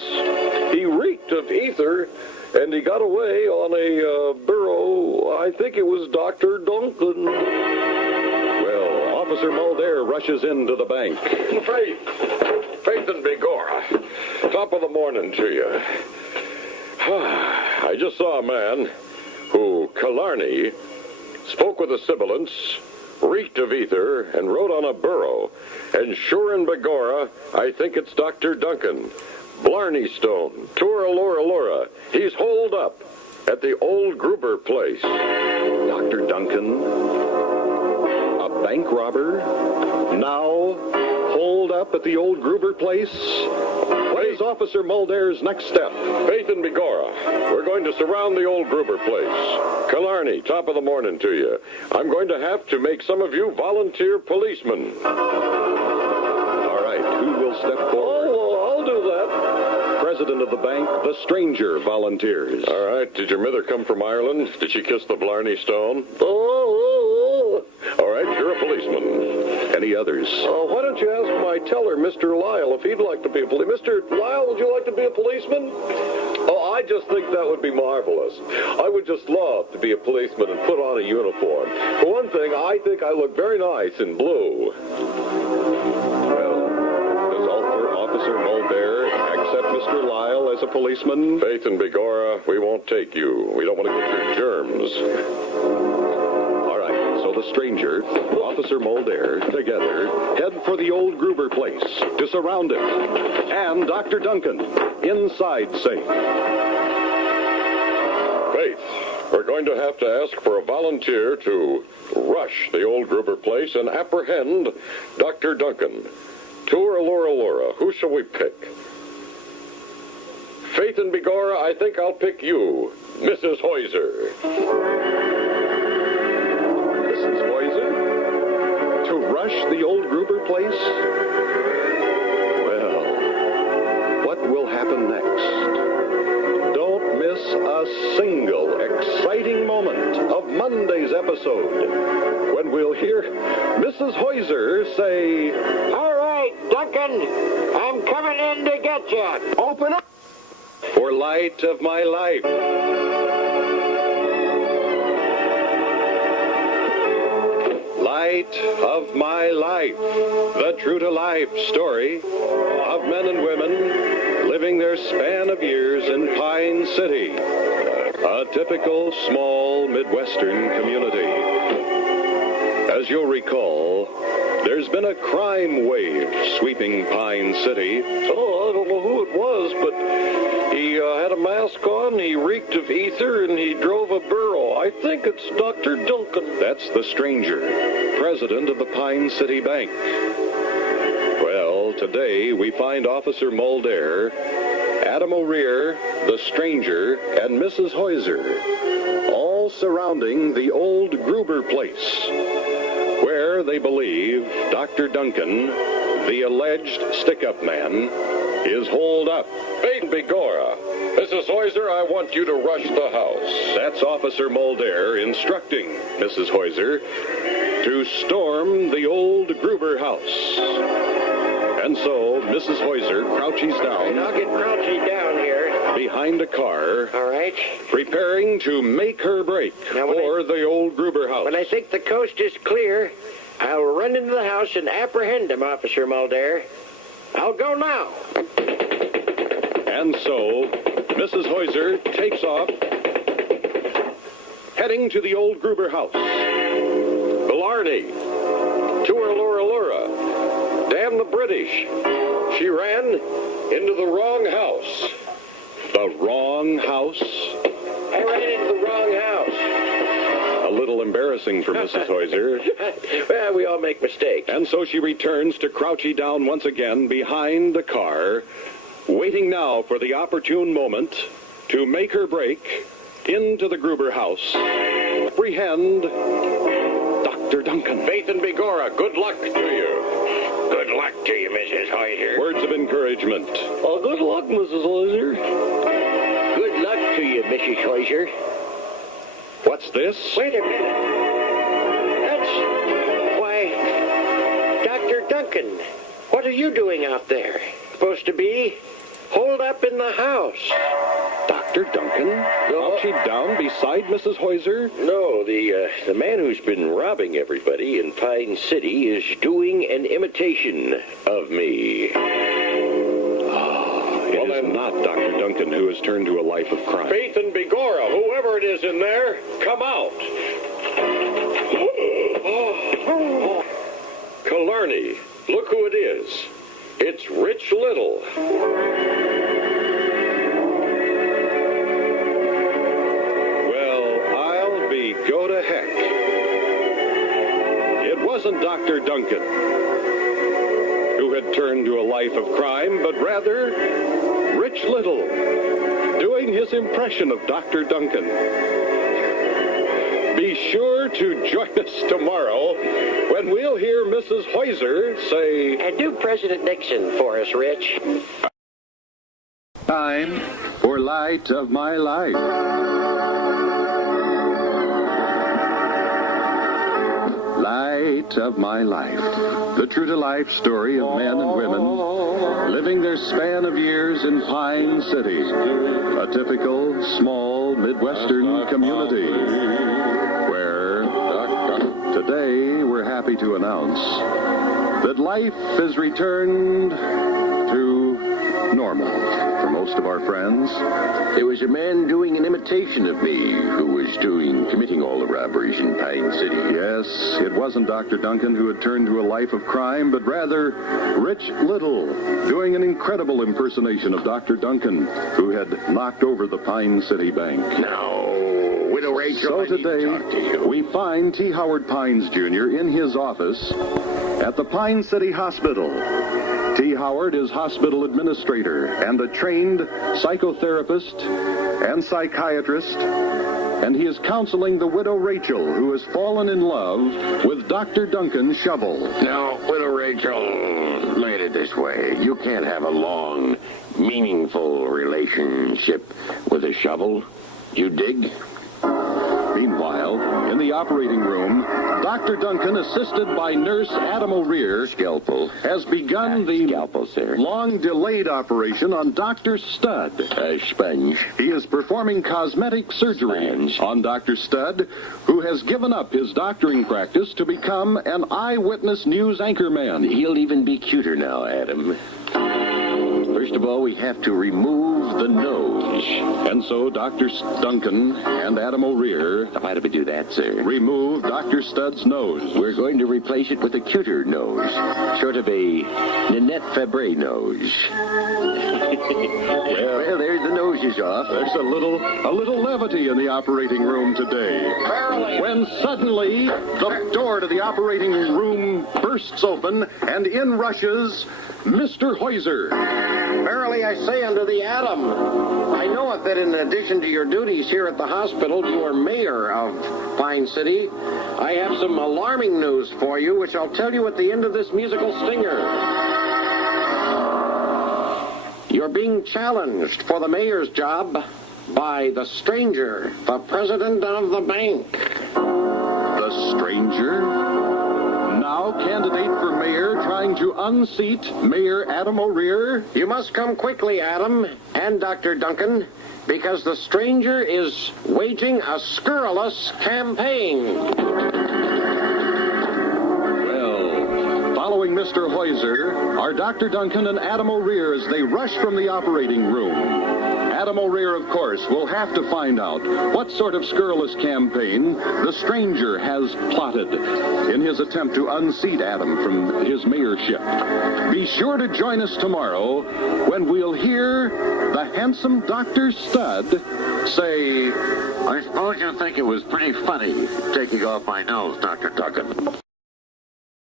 He reeked of ether, and he got away on a burro. I think it was Dr. Duncan. Well, Officer Mulder rushes into the bank. Faith and Begorra, top of the morning to you. I just saw a man who, Killarney, spoke with the sibilants, reeked of ether, and rode on a burro. And sure in Begorra, I think it's Dr. Duncan. Blarney Stone, Turalora. He's holed up at the old Gruber place. Dr. Duncan, a bank robber, now holed up at the old Gruber place. What is Officer Mulder's next step? Faith and Begorra, we're going to surround the old Gruber place. Killarney, top of the morning to you. I'm going to have to make some of you volunteer policemen. All right, who will step forward? Oh, I'll do that. President of the bank, the stranger volunteers. All right, did your mother come from Ireland? Did she kiss the Blarney Stone? All right, you're a policeman. Any others? Why don't you ask my teller, Mr. Lyle, if he'd like to be a policeman? Mr. Lyle, would you like to be a policeman? Oh, I just think that would be marvelous. I would just love to be a policeman and put on a uniform. For one thing, I think I look very nice in blue. Well, does Officer Mulder accept Mr. Lyle as a policeman? Faith and Begorra, we won't take you. We don't want to get your germs. the stranger, Officer Mulder, together, head for the old Gruber place to surround it. And Dr. Duncan, inside safe. Faith, we're going to have to ask for a volunteer to rush the old Gruber place and apprehend Dr. Duncan. Tour Laura, who shall we pick? Faith and Begorra, I think I'll pick you, Mrs. Heuser. Mrs. Heuser? To rush the old Gruber place? Well, what will happen next? Don't miss a single exciting moment of Monday's episode when we'll hear Mrs. Heuser say, All right, Duncan, I'm coming in to get you. Open up. For light of my life. Light of my life. The true-to-life story of men and women living their span of years in Pine City, a typical small Midwestern community. As you'll recall, there's been a crime wave sweeping Pine City. Oh, I don't know who it was, but he had a mask on, he reeked of ether, and he drove a burro. I think it's Dr. Duncan. That's the stranger, president of the Pine City Bank. Well, today we find Officer Mulder, Adam O'Rear, the stranger, and Mrs. Heuser, all surrounding the old Gruber place, where they believe Dr. Duncan, the alleged stick-up man, is holed up. Faith and Begorra, Mrs. Heuser, I want you to rush the house. That's Officer Mulder instructing Mrs. Heuser to storm the old Gruber house. And so Mrs. Heuser crouches down. I'll get crouchy down here. Behind a car. All right. Preparing to make her break for the old Gruber house. When I think the coast is clear, I'll run into the house and apprehend him, Officer Mulder. I'll go now. And so, Mrs. Heuser takes off, heading to the old Gruber house. Blarney. Tour Laura. Damn the British. She ran into the wrong house. The wrong house? I ran into the wrong house. A little embarrassing for Mrs. Heuser. Well, we all make mistakes. And so she returns to crouchy down once again behind the car, waiting now for the opportune moment to make her break into the Gruber house. Apprehend Dr. Duncan. Faith and Begorra, good luck to you. Good luck to you, Mrs. Heuser. Words of encouragement. Oh, good luck, Mrs. Heuser. Good luck to you, Mrs. Heuser. What's this? Wait a minute. Why, Dr. Duncan, what are you doing out there? Supposed to be holed up in the house. Dr. Duncan? Crouching down beside Mrs. Heuser? No, the man who's been robbing everybody in Pine City is doing an imitation of me. It is not Dr. Duncan who has turned to a life of crime. Faith and Begorra, whoever it is in there, come out. Killarney, look who it is. It's Rich Little. Well, I'll be go to heck. It wasn't Dr. Duncan who had turned to a life of crime, but rather Rich Little, doing his impression of Dr. Duncan. Be sure to join us tomorrow when we'll hear Mrs. Heuser say, And do President Nixon for us, Rich. Time for Light of My Life. Light of My Life. The true-to-life story of men and women living their span of years in Pine City, a typical small Midwestern community, where today we're happy to announce that life has returned to normal for most of our friends. There was a man doing an imitation of me who was committing all the robberies in Pine City. Yes, it wasn't Dr. Duncan who had turned to a life of crime, but rather Rich Little, doing an incredible impersonation of Dr. Duncan, who had knocked over the Pine City Bank. Now, Widow Rachel, So I need to today, talk to you. we find T. Howard Pines Jr. in his office at the Pine City Hospital. T. Howard is hospital administrator and a trained psychotherapist and psychiatrist, and he is counseling the widow Rachel, who has fallen in love with Dr. Duncan's shovel. Now, Widow Rachel made it this way. You can't have a long, meaningful relationship with a shovel. You dig? Meanwhile, in the operating room, Dr. Duncan, assisted by nurse Adam O'Rear, Scalpel. has begun the Scalpel, sir. long-delayed operation on Dr. Studd. A sponge. He is performing cosmetic surgery Sponge. on Dr. Studd, who has given up his doctoring practice to become an eyewitness news anchorman. He'll even be cuter now, Adam. First of all, we have to remove the nose. And so Dr. Duncan and Adam O'Rear Why do we do that, sir? remove Dr. Studd's nose. We're going to replace it with a cuter nose. Sort of a Nanette Fabre nose. Well, there's the noses off. There's a little levity in the operating room today. When suddenly the door to the operating room bursts open and in rushes Mr. Heuser. Verily I say unto thee, Adam, I know it that in addition to your duties here at the hospital, you are mayor of Pine City. I have some alarming news for you, which I'll tell you at the end of this musical stinger. You're being challenged for the mayor's job by the stranger, the president of the bank. The stranger? Now candidate for mayor, trying to unseat Mayor Adam O'Rear? You must come quickly, Adam and Dr. Duncan, because the stranger is waging a scurrilous campaign. Well, following Mr. Heuser are Dr. Duncan and Adam O'Rear as they rush from the operating room. Adam O'Rear, of course, will have to find out what sort of scurrilous campaign the stranger has plotted in his attempt to unseat Adam from his mayorship. Be sure to join us tomorrow when we'll hear the handsome Dr. Studd say, I suppose you think it was pretty funny taking off my nose, Dr. Duncan.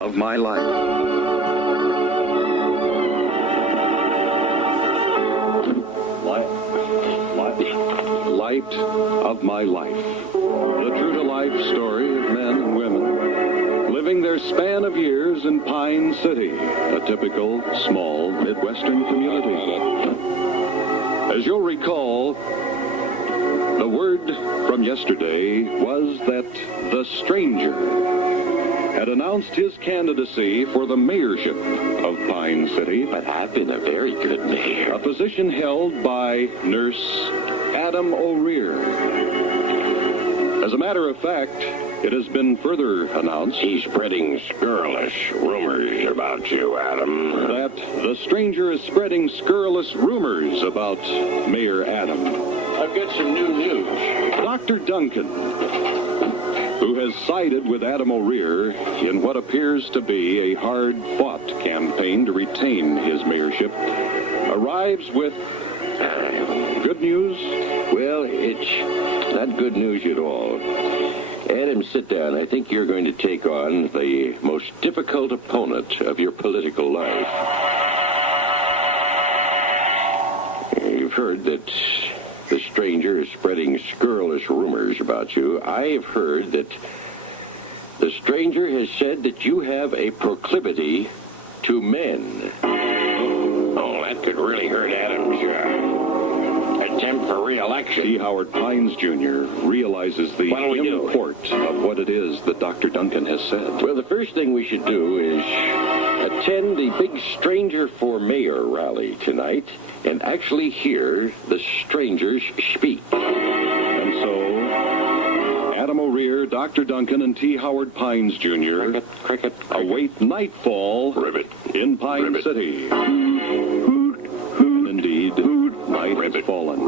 of my life. Light of my life. The true-to-life story of men and women living their span of years in Pine City, a typical small Midwestern community. As you'll recall, the word from yesterday was that the stranger had announced his candidacy for the mayorship of Pine City. But I've been a very good mayor. A position held by nurse Adam O'Rear. As a matter of fact, it has been further announced He's spreading scurrilous rumors about you, Adam. that the stranger is spreading scurrilous rumors about Mayor Adam. I've got some new news. Dr. Duncan, who has sided with Adam O'Rear in what appears to be a hard-fought campaign to retain his mayorship, arrives with good news. Well, it's not good news at all. Adam, sit down. I think you're going to take on the most difficult opponent of your political life. You've heard that the stranger is spreading scurrilous rumors about you. I've heard that the stranger has said that you have a proclivity to men. Oh, that could really hurt Adam's attempt for re-election. T. Howard Pines Jr. realizes the What do we do? import of what it is that Dr. Duncan has said. Well, the first thing we should do is attend the big Stranger for Mayor rally tonight and actually hear the strangers speak. And so, Adam O'Rear, Dr. Duncan, and T. Howard Pines Jr. Cricket. await nightfall Ribbit. in Pine Ribbit. City. Indeed, night has fallen.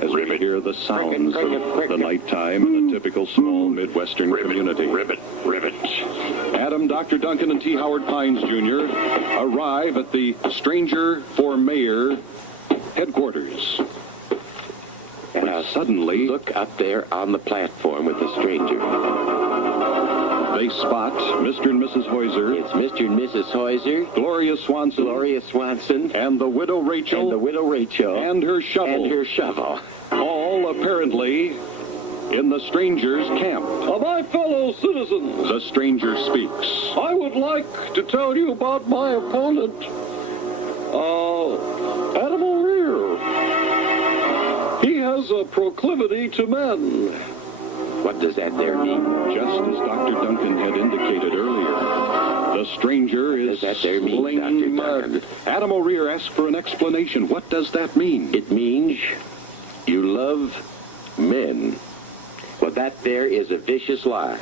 As we hear the sounds of the nighttime in a typical small Midwestern community. Adam, Dr. Duncan, and T. Howard Pines Jr. arrive at the Stranger for Mayor headquarters. And suddenly, look up there on the platform with the stranger. They spot Mr. and Mrs. Heuser. It's Mr. and Mrs. Heuser. Gloria Swanson. And the widow Rachel. And her shovel. All apparently in the stranger's camp. My fellow citizens, The stranger speaks. I would like to tell you about my opponent, Adam O'Rear. He has a proclivity to men. What does that there mean? Just as Dr. Duncan had indicated earlier, the stranger is slinging mud. Adam O'Rear asked for an explanation. What does that mean? It means you love men. Well, that there is a vicious lie.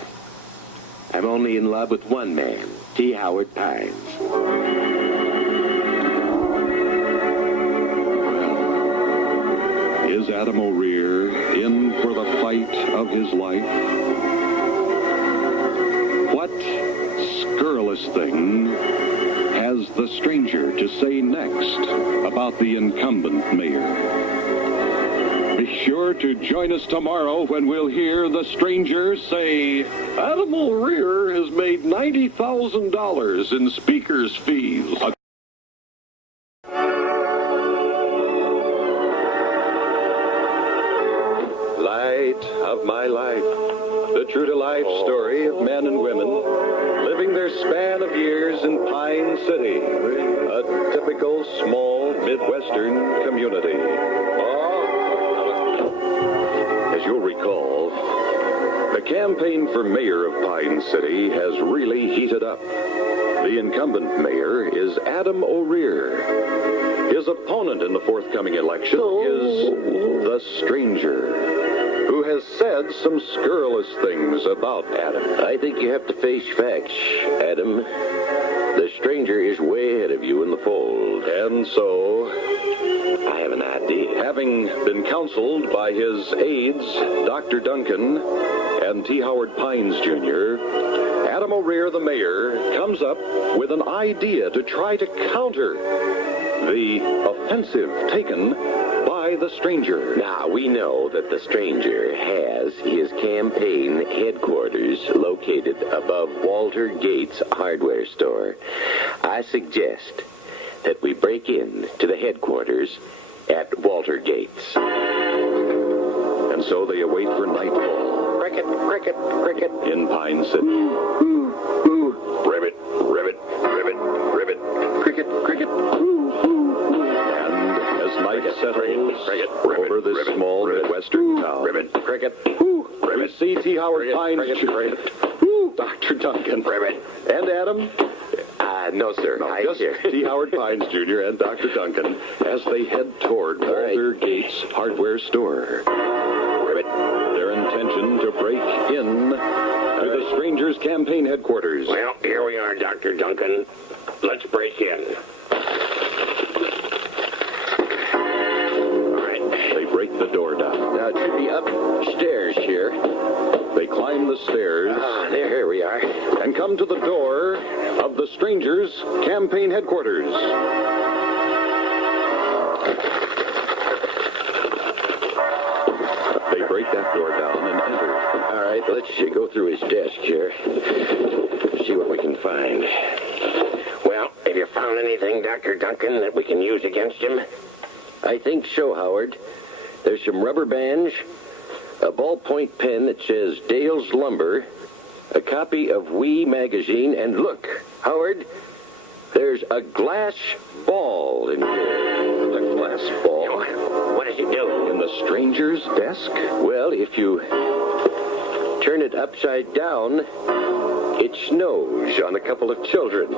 I'm only in love with one man, T. Howard Pines. Is Adam O'Rear in for the fight of his life? What scurrilous thing has the stranger to say next about the incumbent mayor? Be sure to join us tomorrow when we'll hear the stranger say, Adam O'Rear has made $90,000 in speaker's fees. Light of my life, the true-to-life story of men and women living their span of years in Pine City, a typical small Midwestern community. As you'll recall, the campaign for mayor of Pine City has really heated up. The incumbent mayor is Adam O'Rear. His opponent in the forthcoming election is the stranger, who has said some scurrilous things about Adam. I think you have to face facts, Adam. The stranger is way ahead of you in the fold. And so, I have an idea. having been counseled by his aides, Dr. Duncan and T. Howard Pines Jr., Adam O'Rear, the mayor, comes up with an idea to try to counter the offensive taken by the stranger. Now, we know that the stranger has his campaign headquarters located above Walter Gates' hardware store. I suggest that we break in to the headquarters at Walter Gates. And so they await for nightfall Cricket. in Pine City. Ribbit. Cricket. And as night settles over this small Midwestern town, Cricket. we see T. Howard Pines Jr., Dr. Duncan, and Adam. No, sir. Just T. Howard Pines Jr. and Dr. Duncan as they head toward Walter Gates' hardware store. Their intention to break in to the stranger's campaign headquarters. Well, here we are, Dr. Duncan. Let's break in. All right. They break the door down. Now, it should be upstairs here. They climb the stairs Here we are. and come to the door of the stranger's campaign headquarters. They break that door down and enter. All right, let's go through his desk here. See what we can find. Well, have you found anything, Dr. Duncan, that we can use against him? I think so, Howard. There's some rubber bands, a ballpoint pen that says Dale's Lumber, a copy of Wee magazine, and look, Howard, there's a glass ball in here. A glass ball What does it do? in the stranger's desk? Well, if you turn it upside down, it snows on a couple of children.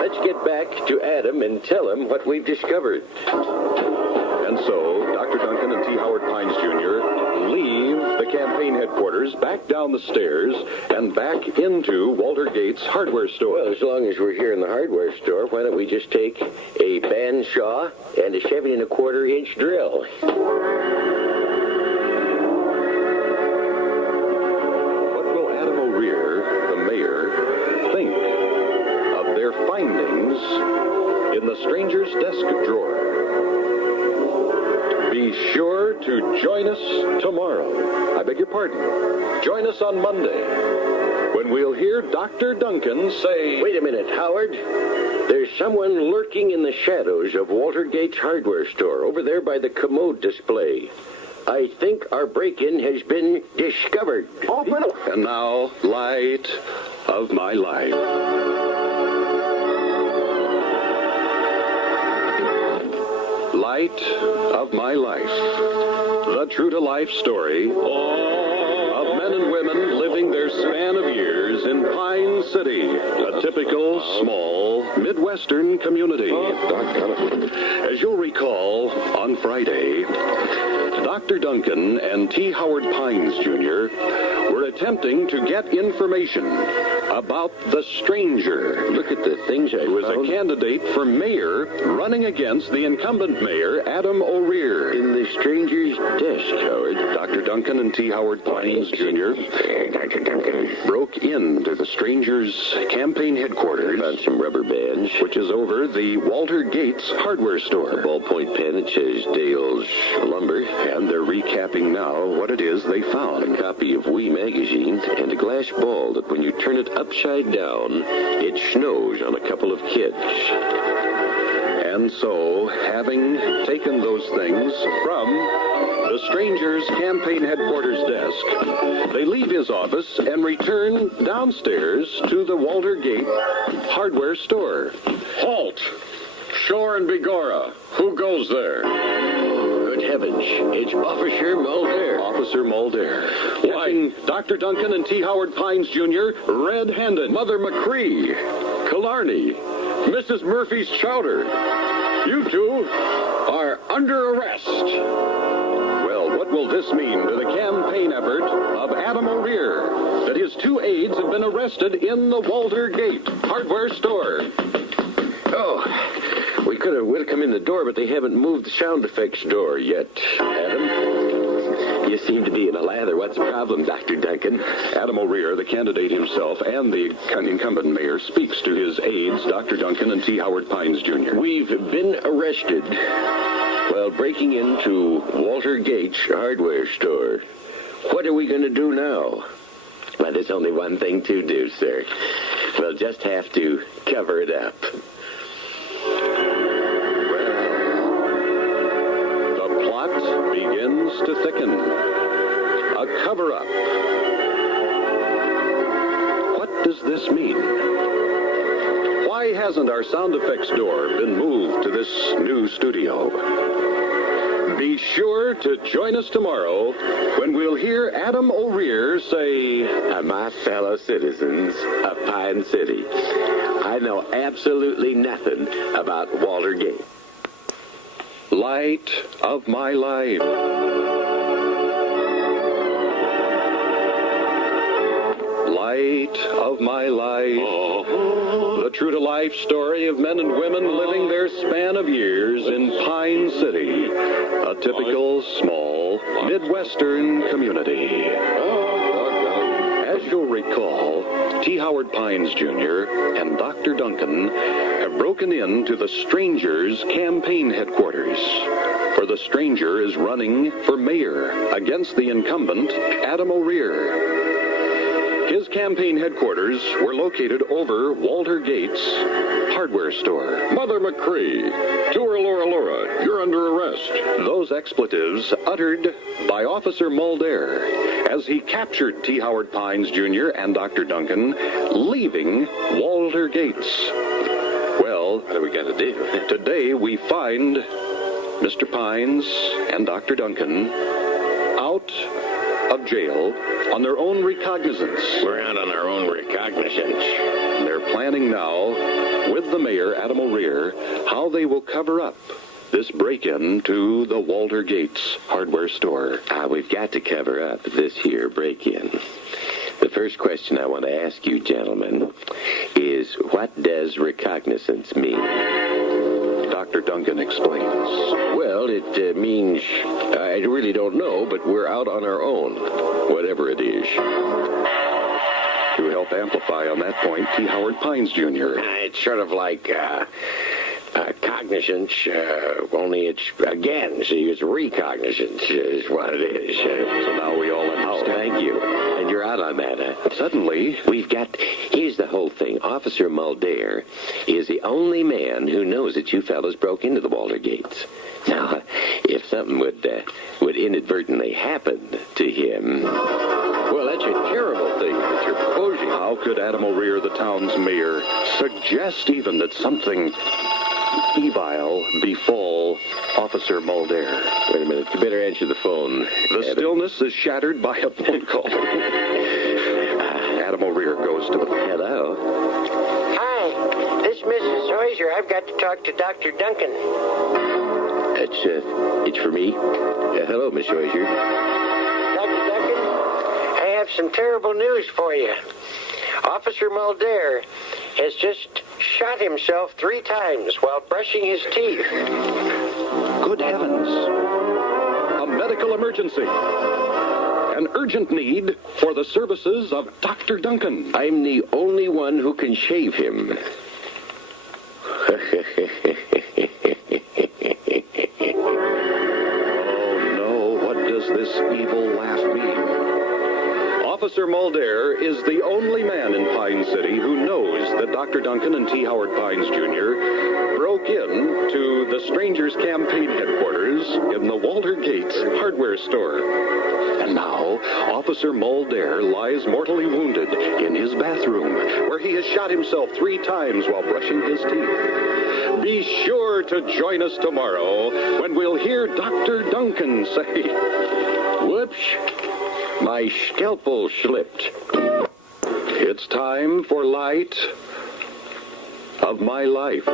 Let's get back to Adam and tell him what we've discovered. And so, Dr. Duncan and T. Howard Pines Jr. leave the campaign headquarters, back down the stairs, and back into Walter Gates' hardware store. Well, as long as we're here in the hardware store, why don't we just take a bandsaw and a 7 1/4 inch drill? What will Adam O'Rear, the mayor, think of their findings in the stranger's desk drawer? Be sure to join us tomorrow. I beg your pardon. Join us on Monday when we'll hear Dr. Duncan say... Wait a minute, Howard. There's someone lurking in the shadows of Walter Gates' hardware store over there by the commode display. I think our break-in has been discovered. And now, light of my life. Light of my life. The true-to-life story of men and women living their span of years in Pine City, a typical, small, Midwestern community. As you'll recall, on Friday, Dr. Duncan and T. Howard Pines Jr. were attempting to get information about the stranger. Look at the things I who was found. a candidate for mayor running against the incumbent mayor, Adam O'Rear. In the stranger's desk, Howard. Dr. Duncan and T. Howard Pines Jr. Dr. Duncan. broke into the stranger's campaign headquarters, Found some rubber bands. which is over the Walter Gates hardware A store. ballpoint pen that says Dale's Lumber. And they're recapping now what it is they A found. copy of Wee magazine and a glass ball that when you turn it upside down, it snows on a couple of kids. And so, having taken those things from the stranger's campaign headquarters desk, they leave his office and return downstairs to the Walter Gate hardware store. Halt! Shore and Begora. Who goes there? Good heavens, it's Officer Mulder. Officer Mulder. Catching Dr. Duncan and T. Howard Pines Jr. red-handed. Mother McCree, Killarney, Mrs. Murphy's Chowder. You two are under arrest. Well, what will this mean to the campaign effort of Adam O'Rear? That his 2 aides have been arrested in the Walter Gate hardware store. Oh, we could have come in the door, but they haven't moved the sound effects door yet, Adam. You seem to be in a lather. What's the problem, Dr. Duncan? Adam O'Rear, the candidate himself, and the incumbent mayor, speaks to his aides, Dr. Duncan and T. Howard Pines Jr. We've been arrested while breaking into Walter Gates' hardware store. What are we going to do now? Well, there's only one thing to do, sir. We'll just have to cover it up. The plot begins to thicken. A cover-up. What does this mean? Why hasn't our sound effects door been moved to this new studio? Be sure to join us tomorrow when we'll hear Adam O'Rear say, My fellow citizens of Pine City, I know absolutely nothing about Walter Gate. Light of my life. Light of my life. The true-to-life story of men and women living their span of years in Pine City, a typical small Midwestern community. As you'll recall, T. Howard Pines Jr. and Dr. Duncan have broken into the stranger's campaign headquarters, for the stranger is running for mayor against the incumbent, Adam O'Rear. His campaign headquarters were located over Walter Gates' hardware store. Mother McCree, Laura, you're under arrest. Those expletives uttered by Officer Mulder as he captured T. Howard Pines Jr. and Dr. Duncan, leaving Walter Gates. Well, What are we going to do? today we find Mr. Pines and Dr. Duncan out of jail on their own recognizance. We're out on our own recognizance. They're planning now, with the mayor, Adam O'Rear, how they will cover up this break-in to the Walter Gates hardware store. We've got to cover up this here break-in. The first question I want to ask you, gentlemen, is what does recognizance mean? Dr. Duncan explains. Well, it means, I really don't know, but we're out on our own, whatever it is. To help amplify on that point, T. Howard Pines Jr. It's sort of like cognizance, only it's again. See, it's recognizance is what it is. So now we all understand. Oh, thank you. And you're out on that, huh? Suddenly, Here's the whole thing. Officer Muldair is the only man who knows that you fellas broke into the Walter Gates. Now, if something would inadvertently happen to him, well, that's a terrible thing that you're proposing. how could Adam O'Rear, the town's mayor, suggest even that something evil befall Officer Muldair? Wait a minute. You better answer the phone. The stillness is shattered by a phone call. Adam O'Rear goes to the... Hello? Hi, this is Mrs. Hoyser. I've got to talk to Dr. Duncan. It's for me. Hello, Miss Hoyser. Dr. Duncan, I have some terrible news for you. Officer Muldair has just shot himself 3 times while brushing his teeth. Good heavens. A medical emergency. An urgent need for the services of Dr. Duncan. I'm the only one who can shave him. Oh, no. What does this evil laugh mean? Officer Muldair is the only man in Pine City who knows that Dr. Duncan and T. Howard Pines Jr. broke in to the Strangers Campaign headquarters in the Walter Gates hardware store. And now, Officer Muldair lies mortally wounded in his bathroom, where he has shot himself 3 times while brushing his teeth. Be sure to join us tomorrow when we'll hear Dr. Duncan say, Whoops. My scalpel slipped. it's time for Light of My Life.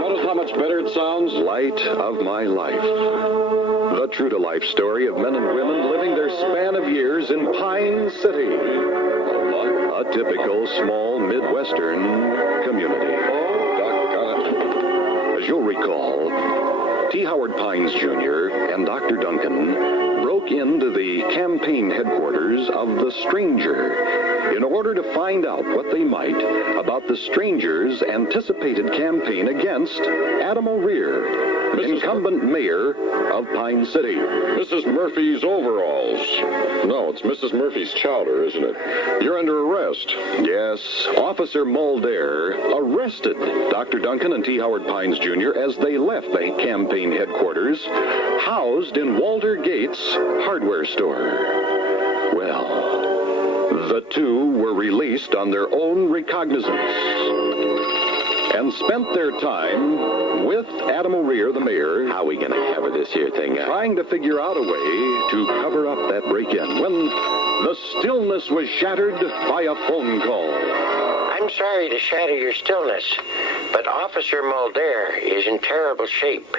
Notice how much better it sounds? Light of My Life. The true-to-life story of men and women living their span of years in Pine City, a typical small Midwestern community. As you'll recall, T. Howard Pines Jr. and Dr. Duncan broke into the campaign headquarters of the Stranger in order to find out what they might about the Stranger's anticipated campaign against Adam O'Rear, incumbent mayor of Pine City. Mrs. Murphy's overalls. No, it's Mrs. Murphy's chowder, isn't it? You're under arrest. Yes, Officer Muldair arrested Dr. Duncan and T. Howard Pines Jr. as they left the campaign headquarters, housed in Walter Gates' hardware store. Well, the two were released on their own recognizance and spent their time with Adam O'Rear, the mayor. How are we going to cover this here thing? Trying to figure out a way to cover up that break-in when the stillness was shattered by a phone call. I'm sorry to shatter your stillness, but Officer Muldair is in terrible shape.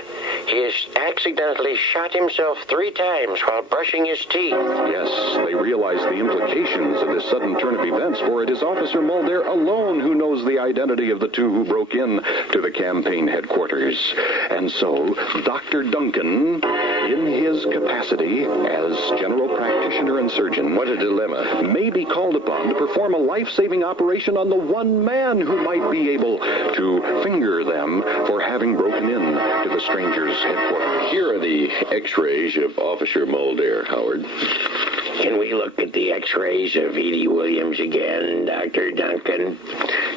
He has accidentally shot himself 3 times while brushing his teeth. Yes, they realize the implications of this sudden turn of events, for it is Officer Muldair alone who knows the identity of the two who broke in to the campaign headquarters. And so, Dr. Duncan, in his capacity as general practitioner and surgeon, What a dilemma. may be called upon to perform a life-saving operation on the one man who might be able to finger them for having broken in to the Stranger's headquarters. Here are the x-rays of Officer Muldair, Howard. Can we look at the x-rays of Edie Williams again, Dr. Duncan?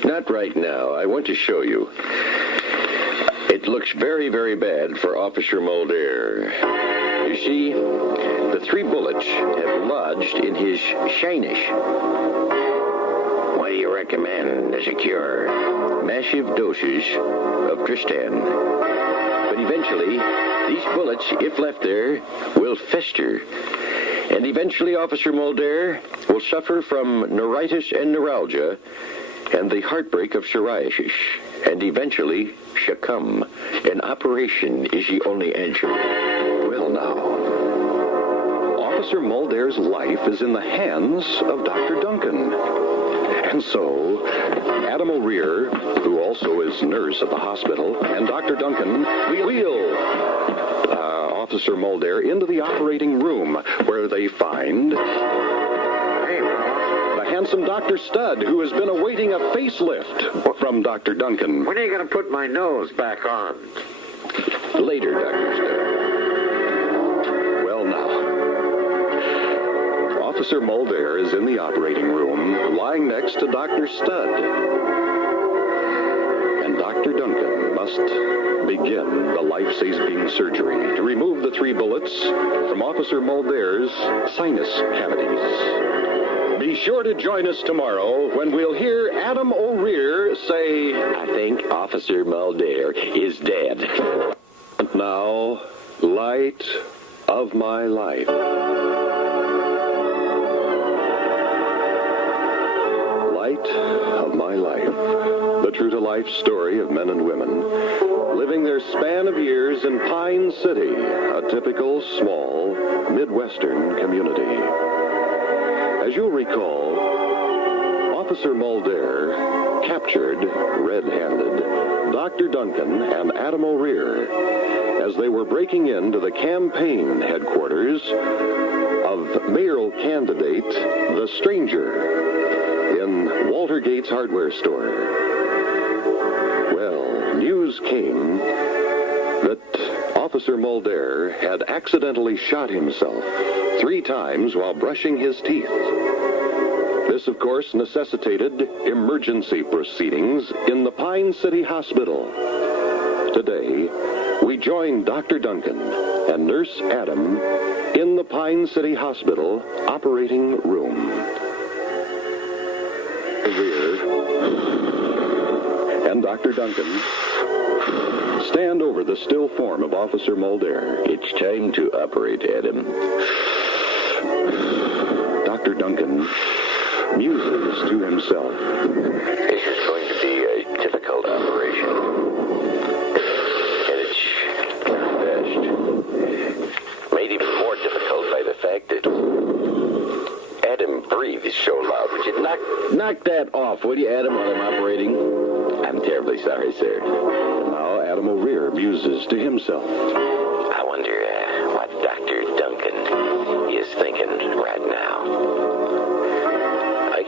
Not right now. I want to show you. It looks very, very bad for Officer Muldair. You see, the 3 bullets have lodged in his shinish. What do you recommend as a cure? Massive doses of Tristan. But eventually, these bullets, if left there, will fester. And eventually, Officer Muldair will suffer from neuritis and neuralgia and the heartbreak of psoriasis, and eventually Shakam. An operation is the only answer. Well, now, Officer Muldare's life is in the hands of Dr. Duncan. And so, Adam O'Rear, who also is nurse at the hospital, and Dr. Duncan wheel Officer Muldare into the operating room, where they find the handsome Dr. Studd, who has been awaiting a facelift from Dr. Duncan. When are you going to put my nose back on? Later, Dr. Studd. Well, now, Officer Muldare is in the operating room, lying next to Dr. Studd. And Dr. Duncan must begin the life-saving surgery to remove the 3 bullets from Officer Muldare's sinus cavities. Be sure to join us tomorrow when we'll hear Adam O'Rear say, I think Officer Muldare is dead. And now, light of my life. Light of my life. The true-to-life story of men and women living their span of years in Pine City, a typical small Midwestern community. As you'll recall, Officer Muldare captured, red-handed, Dr. Duncan and Adam O'Rear as they were breaking into the campaign headquarters of mayoral candidate The Stranger in Walter Gates' hardware store. Well, news came that Officer Muldare had accidentally shot himself 3 times while brushing his teeth. This, of course, necessitated emergency proceedings in the Pine City Hospital. Today, we join Dr. Duncan and Nurse Adam in the Pine City Hospital operating room. The rear and Dr. Duncan stand over the still form of Officer Muldare. It's time to operate, Adam. Dr. Duncan muses to himself. This is going to be a difficult operation. And it's best made even more difficult by the fact that Adam breathes so loud. Would you knock that off, would you, Adam, while I'm operating? I'm terribly sorry, sir. Now Adam O'Rear muses to himself. I wonder what Dr. Duncan is thinking right now. I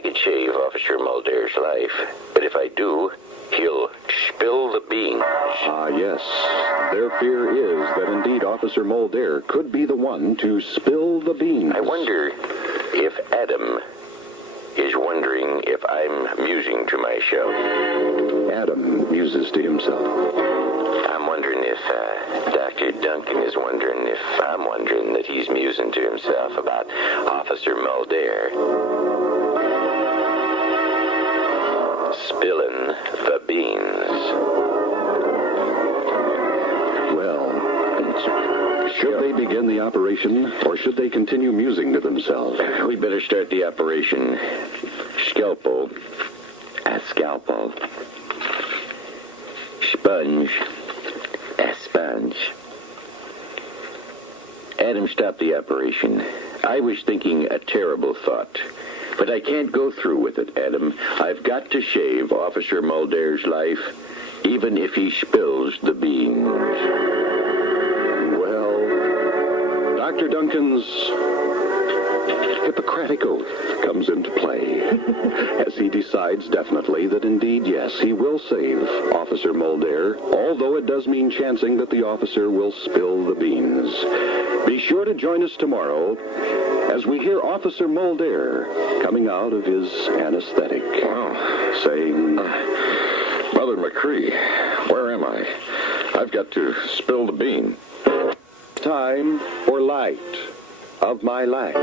could shave Officer Muldare's life, but if I do, he'll spill the beans. Ah, yes. Their fear is that indeed Officer Muldare could be the one to spill the beans. I wonder if Adam is wondering if I'm musing to myself. Adam muses to himself. I'm wondering if Dr. Duncan is wondering if I'm wondering that he's musing to himself about Officer Muldare spilling the beans. Well, should they begin the operation, or should they continue musing to themselves? We better start the operation. Scalpel. A scalpel. Sponge. A sponge. Adam, stop the operation. I was thinking a terrible thought. But I can't go through with it, Adam. I've got to shave Officer Muldare's life, even if he spills the beans. Well, Dr. Duncan's Hippocratic oath comes into play as he decides definitely that indeed, yes, he will save Officer Muldare, although it does mean chancing that the officer will spill the beans. Be sure to join us tomorrow as we hear Officer Muldare coming out of his anesthetic, saying, Brother McCree, where am I? I've got to spill the bean. Time for light of my life.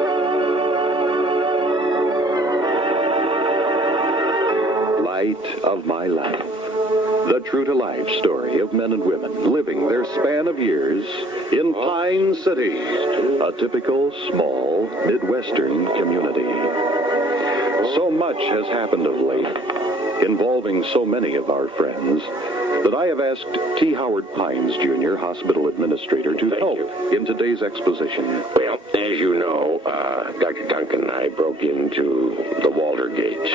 Light of my life. The true-to-life story of men and women living their span of years in Pine City, a typical small Midwestern community. So much has happened of late, involving so many of our friends, that I have asked T. Howard Pines, Jr., hospital administrator, to help in today's exposition. Well, as you know, Dr. Duncan and I broke into the Walter Gates.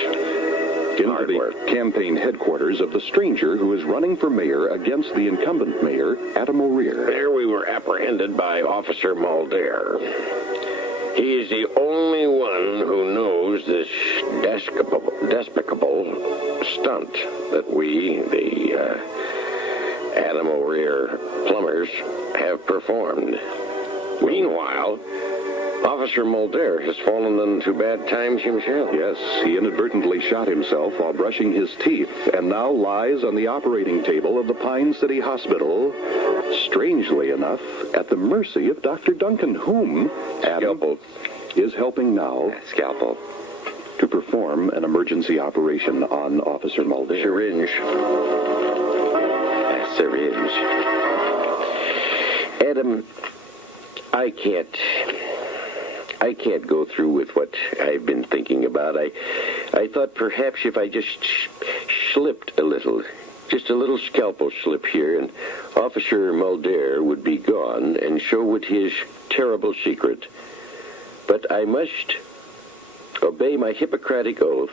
Into the campaign headquarters of the stranger who is running for mayor against the incumbent mayor, Adam O'Rear. There we were apprehended by Officer Mulder. He is the only one who knows this despicable stunt that we, the Adam O'Rear plumbers, have performed. Meanwhile, Officer Mulder has fallen into bad times himself. Yes, he inadvertently shot himself while brushing his teeth and now lies on the operating table of the Pine City Hospital, strangely enough, at the mercy of Dr. Duncan, whom Adam is helping now to perform an emergency operation on Officer Mulder. Syringe. Adam, I can't go through with what I've been thinking about. I thought perhaps if I just slipped a little, just a little scalpel slip here, and Officer Mulder would be gone, and so would his terrible secret. But I must obey my Hippocratic oath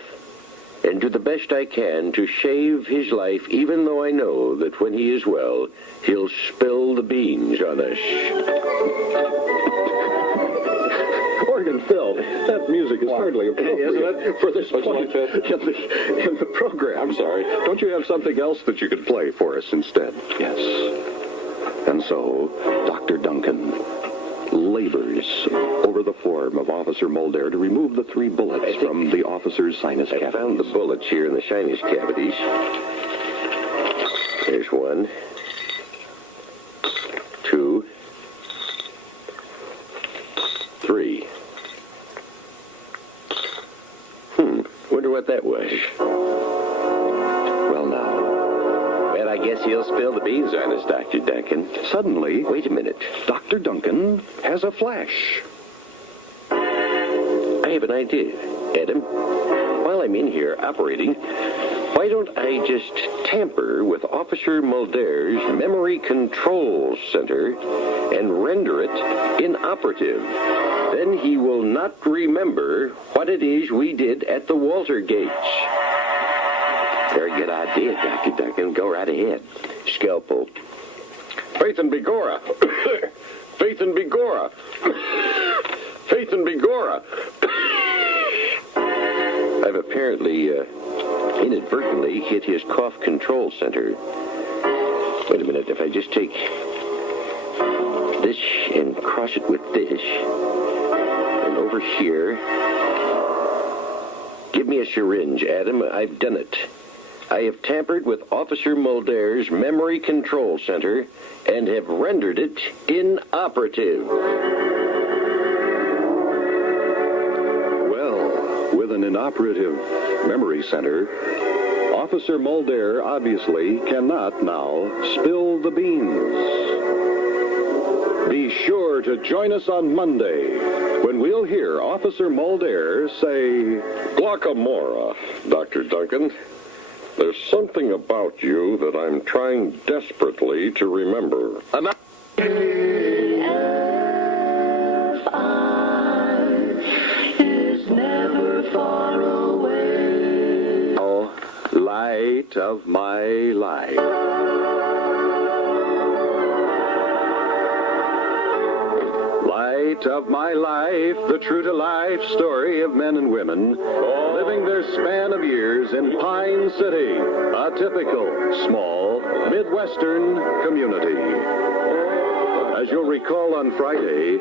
and do the best I can to save his life, even though I know that when he is well, he'll spill the beans on us. Organ Phil, that music is hardly appropriate, isn't it, for this point in the program. I'm sorry. Don't you have something else that you could play for us instead? Yes. And so, Dr. Duncan labors over the form of Officer Mulder to remove the 3 bullets from the officer's sinus cavities. I found the bullets here in the sinus cavities. There's 1, 2, 3. Wonder what that was. Well, now. Well, I guess he'll spill the beans on us, Dr. Duncan. Suddenly, Wait a minute. Dr. Duncan has a flash. I have an idea, Adam. While I'm in here operating, why don't I just tamper with Officer Mulder's memory control center and render it inoperative? Then he will not remember what it is we did at the Walter Gates. Very good idea, Dr. Duncan. Go right ahead. Scalpel. Faith and Begorra. Faith and Begorra. Faith and Begorra. I've apparently inadvertently hit his cough control center. Wait a minute. If I just take this and cross it with this, and over here, give me a syringe, Adam. I've done it. I have tampered with Officer Mulder's memory control center and have rendered it inoperative. Well, with an inoperative memory center, Officer Mulder obviously cannot now spill the beans. Be sure to join us on Monday when we'll hear Officer Mulder say, Glaucomora, Dr. Duncan. There's something about you that I'm trying desperately to remember. Is never far away. Oh, light of my life. Light of my life, the true-to-life story of men and women living their span of years in Pine City, a typical, small, Midwestern community. As you'll recall on Friday,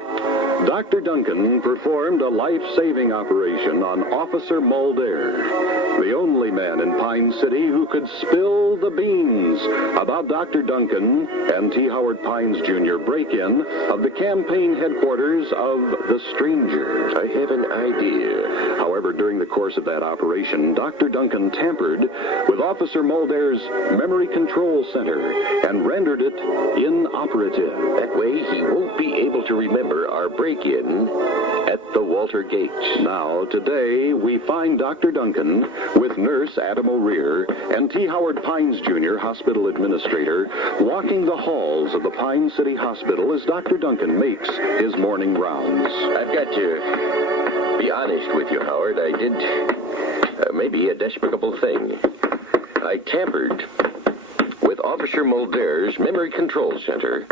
Dr. Duncan performed a life-saving operation on Officer Mulder, the only man in Pine City who could spill the beans about Dr. Duncan and T. Howard Pines, Jr. break-in of the campaign headquarters of the stranger. I have an idea. However, during the course of that operation, Dr. Duncan tampered with Officer Mulder's Memory Control Center and rendered it inoperative. That way he won't be able to remember our break-in at the Walter Gates. Now, today, we find Dr. Duncan with Nurse Adam O'Rear and T. Howard Pines Jr., Hospital Administrator, walking the halls of the Pine City Hospital as Dr. Duncan makes his morning rounds. I've got to be honest with you, Howard. I did maybe a despicable thing. I tampered with Officer Mulder's Memory Control Center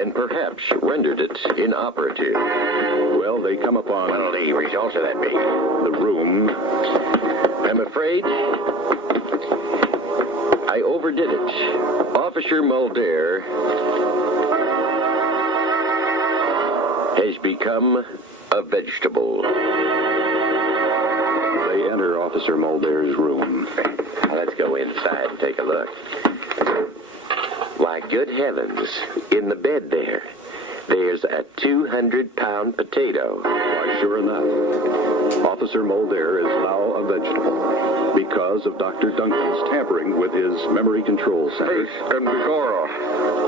and perhaps rendered it inoperative. Well, they come upon... What'll the results of that be? The room. I'm afraid I overdid it. Officer Mulder has become a vegetable. They enter Officer Mulder's room. Let's go inside and take a look. Why, good heavens, in the bed there's a 200-pound potato. Why, sure enough, Officer Mulder is now a vegetable because of Dr. Duncan's tampering with his memory control center. Pace and Begorra.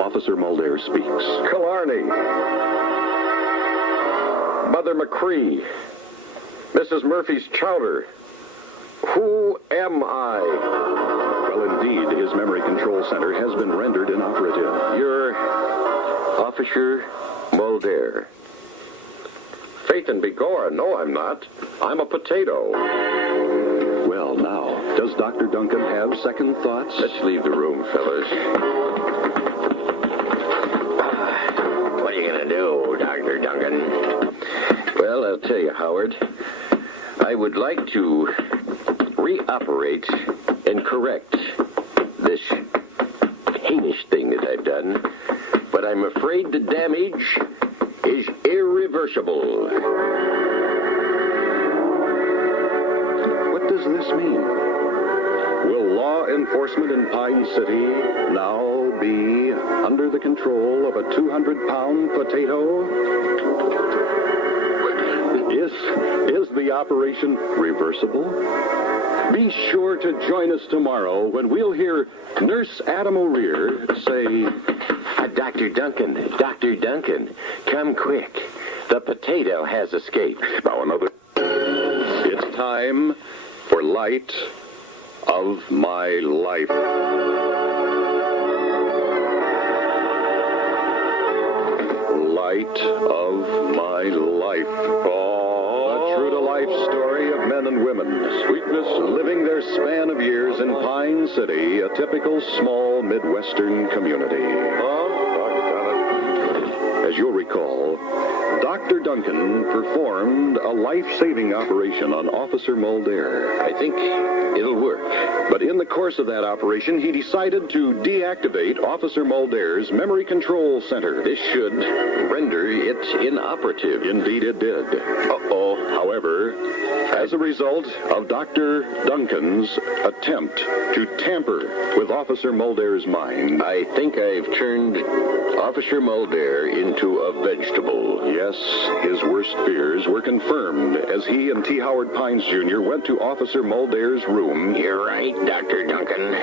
Officer Mulder speaks. Killarney. Mother McCree. Mrs. Murphy's chowder. Who am I? Well, indeed, his memory control center has been rendered inoperative. You're Officer Mulder. Faith and Begorra. No, I'm not. I'm a potato. Well, now, does Dr. Duncan have second thoughts? Let's leave the room, fellas. What are you going to do, Dr. Duncan? Well, I'll tell you, Howard. I would like to reoperate and correct this heinous thing that I've done, but I'm afraid the damage is irreversible. What does this mean? Will law enforcement in Pine City now be under the control of a 200-pound potato? Is the operation reversible? Be sure to join us tomorrow when we'll hear Nurse Adam O'Rear say, Dr. Duncan, come quick. The potato has escaped. Now another. It's time for Light of My Life. Light of My Life. The true-to-life story of men and women. Sweetness living their span of years in Pine City, a typical small Midwestern community. As you'll recall, Dr. Duncan performed a life-saving operation on Officer Mulder. I think it'll work. But in the course of that operation, he decided to deactivate Officer Mulder's Memory Control Center. This should render it inoperative. Indeed it did. Uh-oh. However, as a result of Dr. Duncan's attempt to tamper with Officer Mulder's mind, I think I've turned Officer Mulder into a vegetable. Yes, his worst fears were confirmed as he and T. Howard Pines Jr. went to Officer Mulder's room. You're right, Dr. Duncan.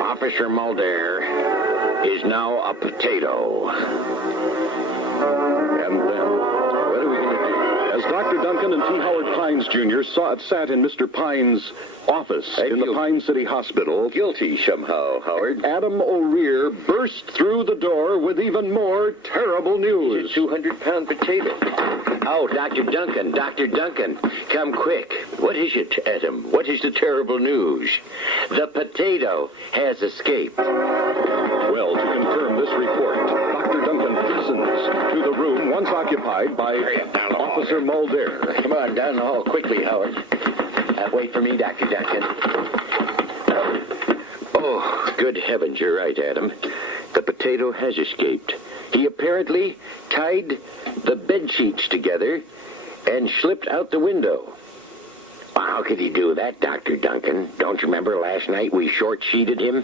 Officer Mulder is now a potato. And then, what are we going to do? As Dr. Duncan and T. Howard Pines Jr. sat in Mr. Pines' office in the Pine City Hospital, guilty somehow, Howard. Adam O'Rear burst through the door with even more terrible news. It's a 200-pound potato. Oh, Dr. Duncan, come quick. What is it, Adam? What is the terrible news? The potato has escaped. Well, to confirm this report, Dr. Duncan hastens to the room once occupied by Officer Mulder. Come on, down the hall quickly, Howard. Wait for me, Dr. Duncan. Oh, good heavens, you're right, Adam. The potato has escaped. He apparently tied the bed sheets together and slipped out the window. Well, how could he do that, Dr. Duncan? Don't you remember last night we short-sheeted him?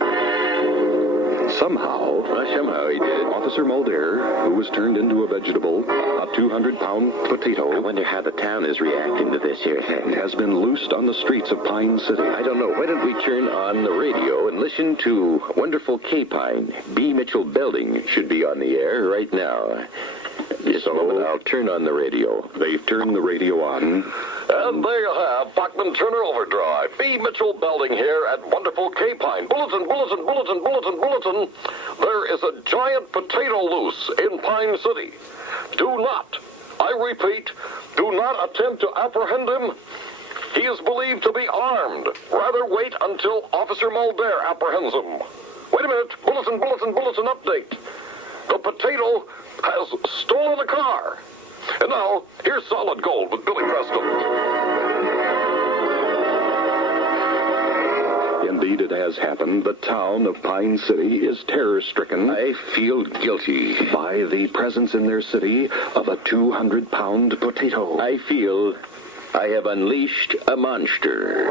Somehow he did. Officer Mulder, who was turned into a vegetable, a 200-pound potato, I wonder how the town is reacting to this here thing. has been loosed on the streets of Pine City. I don't know. Why don't we turn on the radio and listen to wonderful K-Pine? B. Mitchell Belding should be on the air right now. Just a moment, I'll turn on the radio. They've turned the radio on. And there you have Bachman Turner Overdrive. B. Mitchell Belding here at wonderful K-Pine. Bulletin, bulletin, bulletin, bulletin, bulletin. There is a giant potato loose in Pine City. Do not, I repeat, do not attempt to apprehend him. He is believed to be armed. Rather wait until Officer Mulder apprehends him. Wait a minute. Bulletin, bulletin, bulletin update. The potato has stolen a car. And now, here's Solid Gold with Billy Preston. Indeed, it has happened. The town of Pine City is terror-stricken. I feel guilty. By the presence in their city of a 200-pound potato. I feel I have unleashed a monster.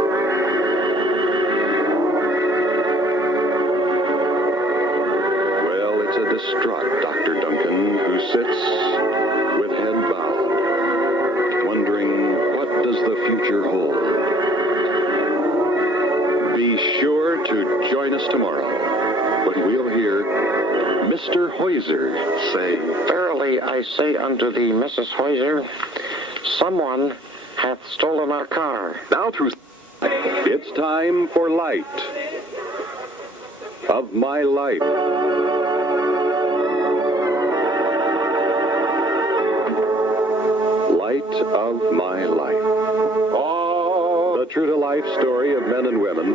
Well, it's a distraught Dr. Duncan who sits with head bowed, wondering what does the future hold. Be sure to join us tomorrow when we'll hear Mr. Heuser say, Verily I say unto thee, Mrs. Heuser, someone hath stolen our car. now through... It's time for Light of My Life. Light of My Life. The true-to-life story of men and women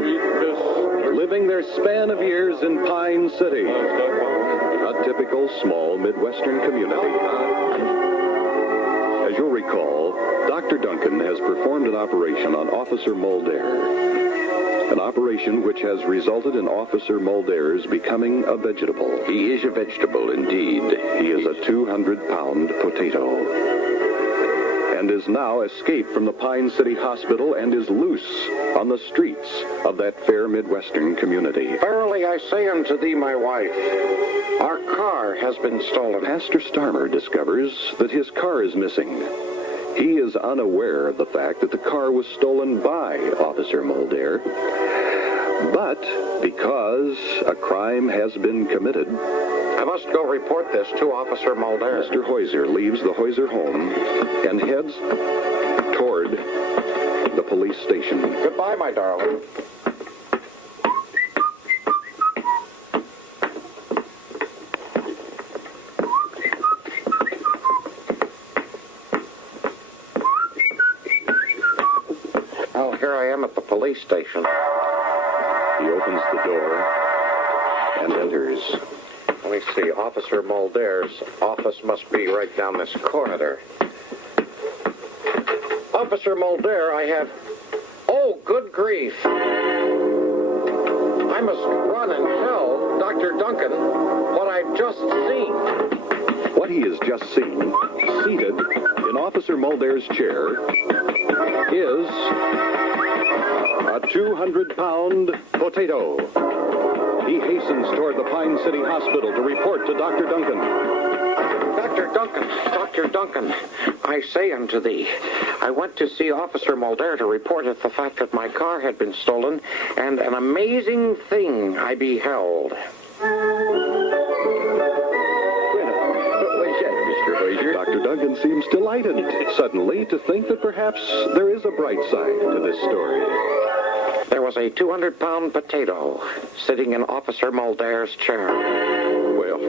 living their span of years in Pine City, a typical small Midwestern community. As you'll recall, Dr. Duncan has performed an operation on Officer Mulder, an operation which has resulted in Officer Mulder's becoming a vegetable. He is a vegetable, indeed. He is a 200-pound potato, and is now escaped from the Pine City Hospital and is loose on the streets of that fair Midwestern community. Verily I say unto thee, my wife, our car has been stolen. Pastor Starmer discovers that his car is missing. He is unaware of the fact that the car was stolen by Officer Mulder. But because a crime has been committed, I must go report this to Officer Mulder. Mr. Heuser leaves the Heuser home and heads toward the police station. Goodbye, my darling. Well, here I am at the police station. He opens the door and enters. Let me see. Officer Mulder's office must be right down this corridor. Officer Mulder, I have... Oh, good grief. I must run and tell Dr. Duncan what I've just seen. What he has just seen, seated in Officer Mulder's chair, is a 200-pound potato. He hastens toward the Pine City Hospital to report to Dr. Duncan. Dr. Duncan, I say unto thee, I went to see Officer Mulder to report at the fact that my car had been stolen, and an amazing thing I beheld. Dr. Duncan seems delighted suddenly to think that perhaps there is a bright side to this story. There was a 200-pound potato sitting in Officer Mulder's chair. Well,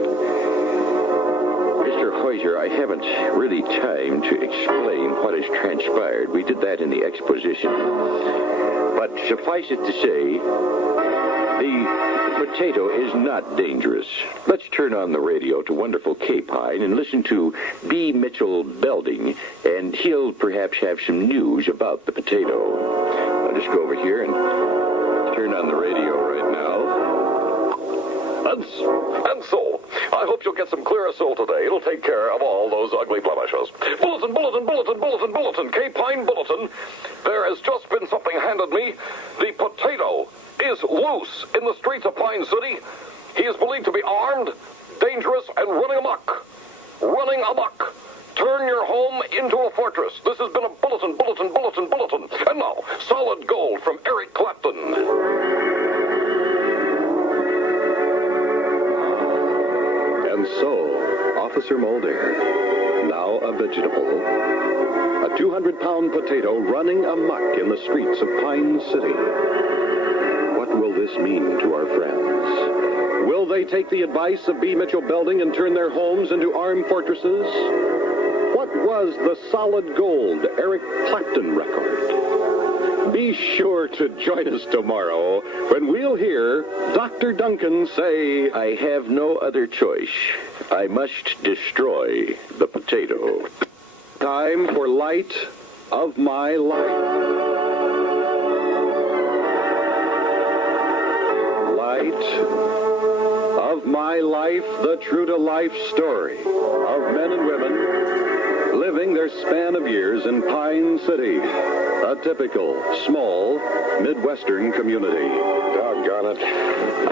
Mr. Heuser, I haven't really time to explain what has transpired. We did that in the exposition. But suffice it to say, the potato is not dangerous. Let's turn on the radio to wonderful K-Pine and listen to B. Mitchell Belding, and he'll perhaps have some news about the potato. I'll just go over here and turn on the radio right now. And so, I hope you'll get some Clearasil today. It'll take care of all those ugly blemishes. Bulletin, bulletin, bulletin, bulletin, bulletin, K-Pine bulletin. There has just been something handed me. The potato is loose in the streets of Pine City. He is believed to be armed, dangerous, and running amok. Running amok. Turn your home into a fortress. This has been a bulletin. And now, solid gold from Eric Clapton. And so, Officer Mulder, now a vegetable, a 200-pound potato running amok in the streets of Pine City. What will this mean to our friends? Will they take the advice of B. Mitchell Belding and turn their homes into armed fortresses? What was the solid gold Eric Clapton record? Be sure to join us tomorrow when we'll hear Dr. Duncan say, I have no other choice. I must destroy the potato. time for Light of My Life. Light of My Life, the true-to-life story of men and women living their span of years in Pine City, a typical, small, Midwestern community. Doggone it.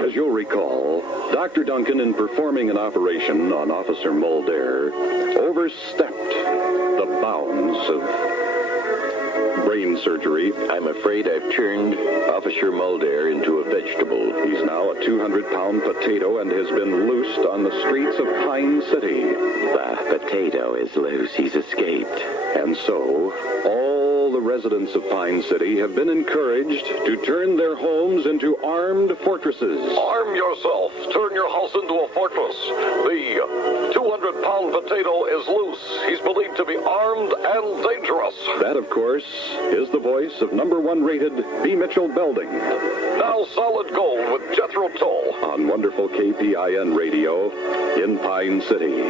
As you'll recall, Dr. Duncan, in performing an operation on Officer Mulder, overstepped the bounds of brain surgery. I'm afraid I've turned Officer Mulder into a vegetable. He's now a 200-pound potato and has been loosed on the streets of Pine City. The potato is loose. He's escaped. And so, all the residents of Pine City have been encouraged to turn their homes into armed fortresses. Arm yourself. Turn your house into a fortress. The 200-pound potato is loose. He's believed to be armed and dangerous. That, of course, is the voice of #1 rated B. Mitchell Belding. Now Solid Gold with Jethro Tull on wonderful KPIN radio in Pine City.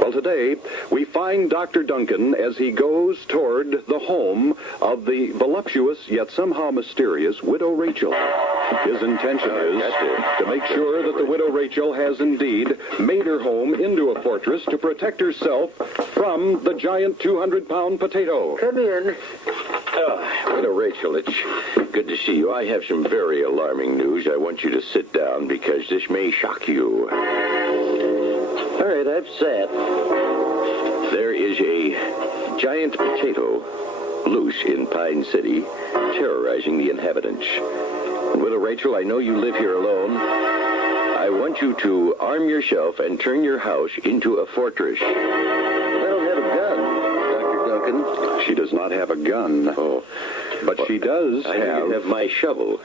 Well, today, we find Dr. Duncan as he goes toward the home of the voluptuous yet somehow mysterious Widow Rachel. His intention is to make sure that the Widow Rachel has indeed made her home into a fortress to protect herself from the giant 200-pound potato. Come in. Widow Rachel, it's good to see you. I have some very alarming news. I want you to sit down because this may shock you. All right, I've sat. There is a giant potato loose in Pine City, terrorizing the inhabitants. Widow Rachel, I know you live here alone. I want you to arm yourself and turn your house into a fortress. I don't have a gun, Dr. Duncan. She does not have a gun. Oh. But she does have my shovel.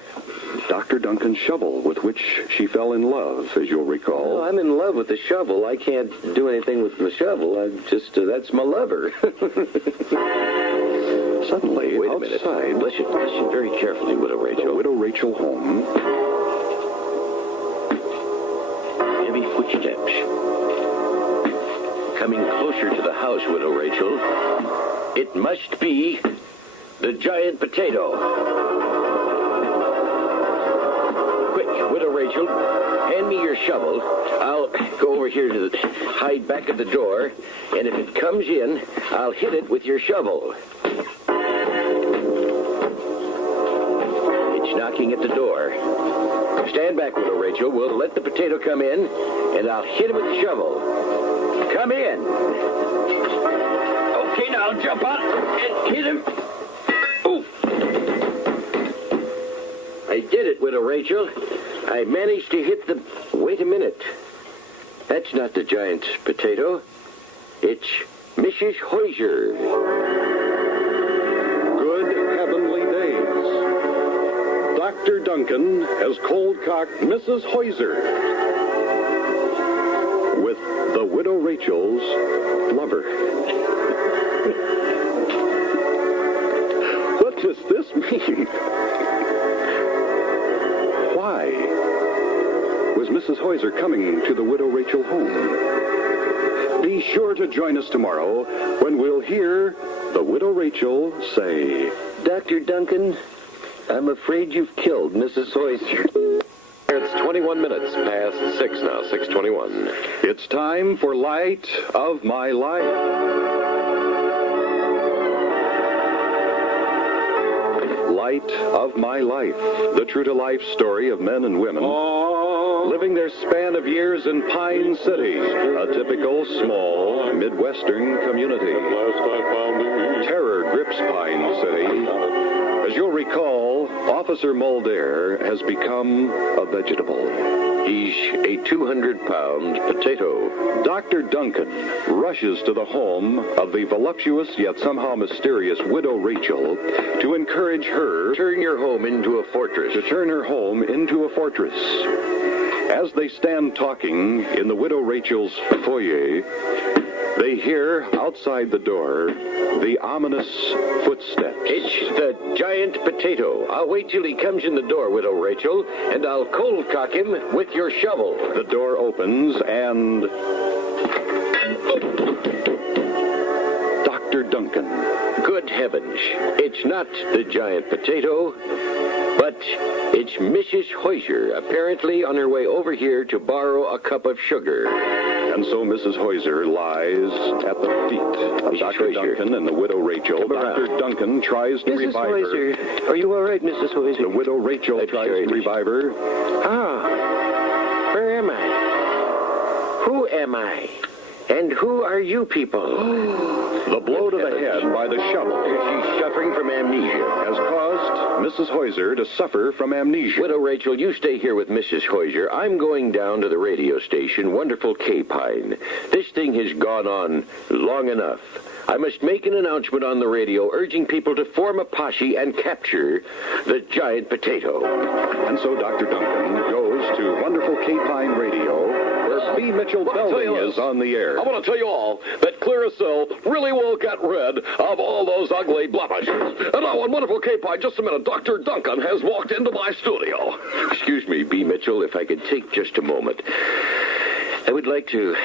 Dr. Duncan's shovel, with which she fell in love, as you'll recall. Oh, I'm in love with the shovel. I can't do anything with the shovel. That's my lover. Suddenly, wait a minute. Listen very carefully, Widow Rachel. The Widow Rachel home. Heavy footsteps. Coming closer to the house, Widow Rachel. It must be the giant potato. Widow Rachel, hand me your shovel. I'll go over here to hide back at the door, and if it comes in, I'll hit it with your shovel. It's knocking at the door. Stand back, Widow Rachel. We'll let the potato come in, and I'll hit it with the shovel. Come in. Okay, now jump out and hit him. Oof. I did it, Widow Rachel. I managed to hit the... Wait a minute. That's not the giant potato. It's Mrs. Hoyser. Good heavenly days. Dr. Duncan has cold-cocked Mrs. Hoyser with the Widow Rachel's lover. What does this mean? Why was Mrs. Hoyser coming to the Widow Rachel home? Be sure to join us tomorrow when we'll hear the Widow Rachel say, Dr. Duncan, I'm afraid you've killed Mrs. Hoyser. It's 21 minutes past 6 now, 6:21. It's time for Light of My Life. light of my life, the true-to-life story of men and women living their span of years in Pine City, a typical small Midwestern community. Terror grips Pine City. As you'll recall, Officer Mulder has become a vegetable. He's a 200-pound potato. Dr. Duncan rushes to the home of the voluptuous yet somehow mysterious widow Rachel to encourage her Turn your home into a fortress. to turn her home into a fortress. As they stand talking in the widow Rachel's foyer, they hear outside the door the ominous footsteps. It's the giant potato. I'll wait till he comes in the door, Widow Rachel, and I'll cold cock him with your shovel. The door opens and Dr. Duncan. Good heavens. It's not the giant potato, but it's Mrs. Hoyser, apparently on her way over here to borrow a cup of sugar. And so Mrs. Hoyser lies at the feet of Dr. Duncan and the widow Rachel. Dr. Duncan tries to revive her. Are you all right, Mrs. Hoyser? The widow Rachel tries to revive her. Ah, where am I? Who am I? And who are you people? The blow to the head by the shovel She's suffering from amnesia. has caused Mrs. Hoyser to suffer from amnesia. Widow Rachel, you stay here with Mrs. Hoyser. I'm going down to the radio station, wonderful K-Pine. This thing has gone on long enough. I must make an announcement on the radio urging people to form a posse and capture the giant potato. And so Dr. Duncan goes to wonderful K-Pine Radio, where B. Mitchell Belding is on the air. I want to tell you all that Clearasil really will get rid of all those ugly blemishes. And now on wonderful K-Pie, just a minute, Dr. Duncan has walked into my studio. Excuse me, B. Mitchell, if I could take just a moment. I would like to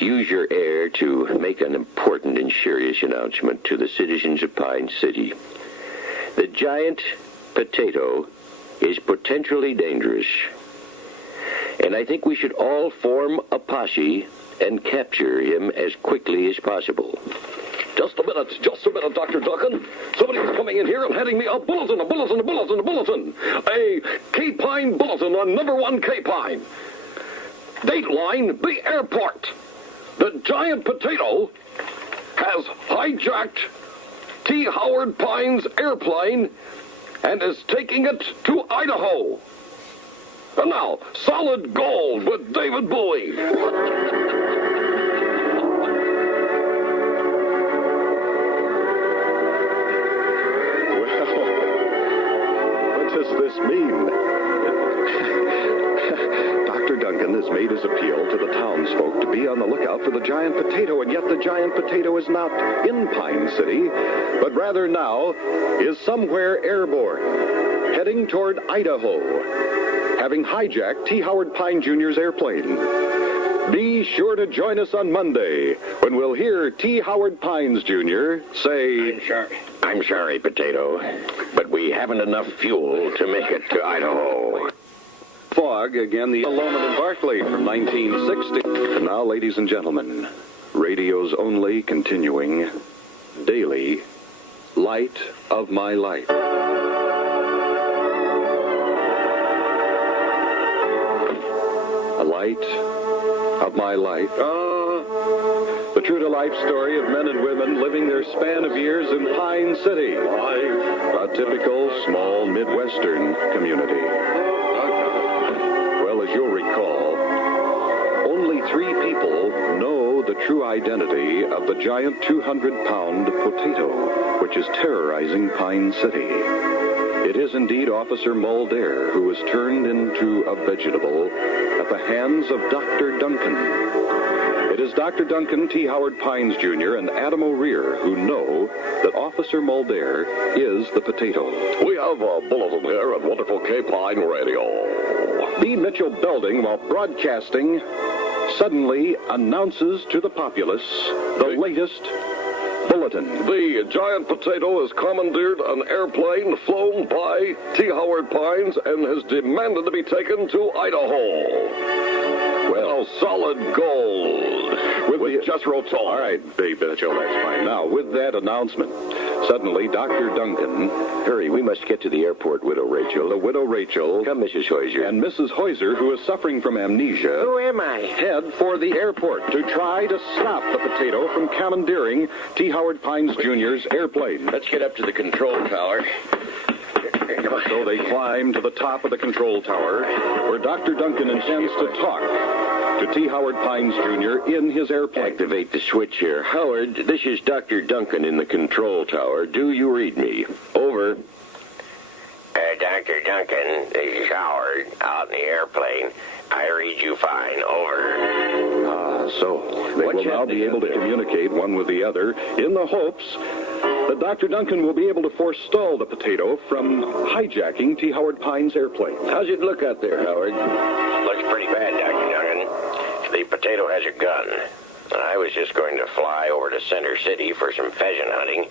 use your air to make an important and serious announcement to the citizens of Pine City. The giant potato is potentially dangerous, and I think we should all form a posse and capture him as quickly as possible. Just a minute, Dr. Duncan. Somebody's coming in here and handing me a bulletin. A K-Pine bulletin on number 1 K-Pine. Dateline, the airport. The giant potato has hijacked T. Howard Pine's airplane and is taking it to Idaho. And now, Solid Gold with David Bowie. What does this mean? Dr. Duncan has made his appeal to the townsfolk to be on the lookout for the giant potato, and yet the giant potato is not in Pine City, but rather now is somewhere airborne, heading toward Idaho, having hijacked T. Howard Pine Jr.'s airplane. Be sure to join us on Monday when we'll hear T. Howard Pines Jr. say, I'm sorry, potato, but we haven't enough fuel to make it to Idaho. Fog, again, the Lohman and Barkley from 1960. And now, ladies and gentlemen, radio's only continuing daily light of my life. A light of my life. The true-to-life story of men and women living their span of years in Pine City, a typical small Midwestern community. Well, as you'll recall, only 3 people know the true identity of the giant 200-pound potato, which is terrorizing Pine City. It is indeed Officer Mulder who was turned into a vegetable at the hands of Dr. Duncan. It is Dr. Duncan T. Howard Pines Jr. and Adam O'Rear who know that Officer Mulder is the potato. We have a bulletin here at wonderful K-Pine Radio. B. Mitchell Belding, while broadcasting, suddenly announces to the populace the latest bulletin. The giant potato has commandeered an airplane flown by T. Howard Pines and has demanded to be taken to Idaho. Well, solid gold. With just roll tall. All right, Big Mitchell, that's fine. Now, with that announcement, suddenly Dr. Duncan... Hurry, we must get to the airport, Widow Rachel. The Widow Rachel... Come, Mrs. Hoyser. And Mrs. Hoyser, who is suffering from amnesia... Who am I? Head for the airport to try to stop the potato from commandeering T. Howard Pines Jr.'s airplane. Let's get up to the control tower. So they climb to the top of the control tower, where Dr. Duncan intends to talk to T. Howard Pines Jr. in his airplane. Activate the switch here. Howard, this is Dr. Duncan in the control tower. Do you read me? Over. Dr. Duncan, this is Howard, out in the airplane. I read you fine. Over. So they will now be able to communicate one with the other in the hopes that Dr. Duncan will be able to forestall the potato from hijacking T. Howard Pines' airplane. How's it look out there, Howard? Looks pretty bad, Dr. Duncan. The potato has a gun. And I was just going to fly over to Center City for some pheasant hunting,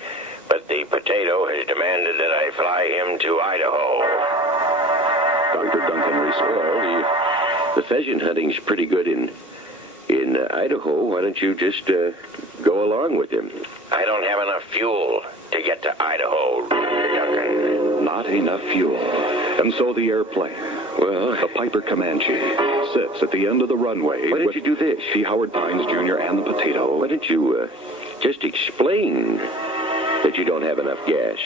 but the potato has demanded that I fly him to Idaho. Dr. Duncan responds. The pheasant hunting's pretty good in Idaho. Why don't you just go along with him? I don't have enough fuel to get to Idaho, Dr. Duncan. Not enough fuel. And so the airplane, the Piper Comanche, sits at the end of the runway. Why don't you do this? T. Howard Pines Jr. and the potato. Why don't you just explain that you don't have enough gas?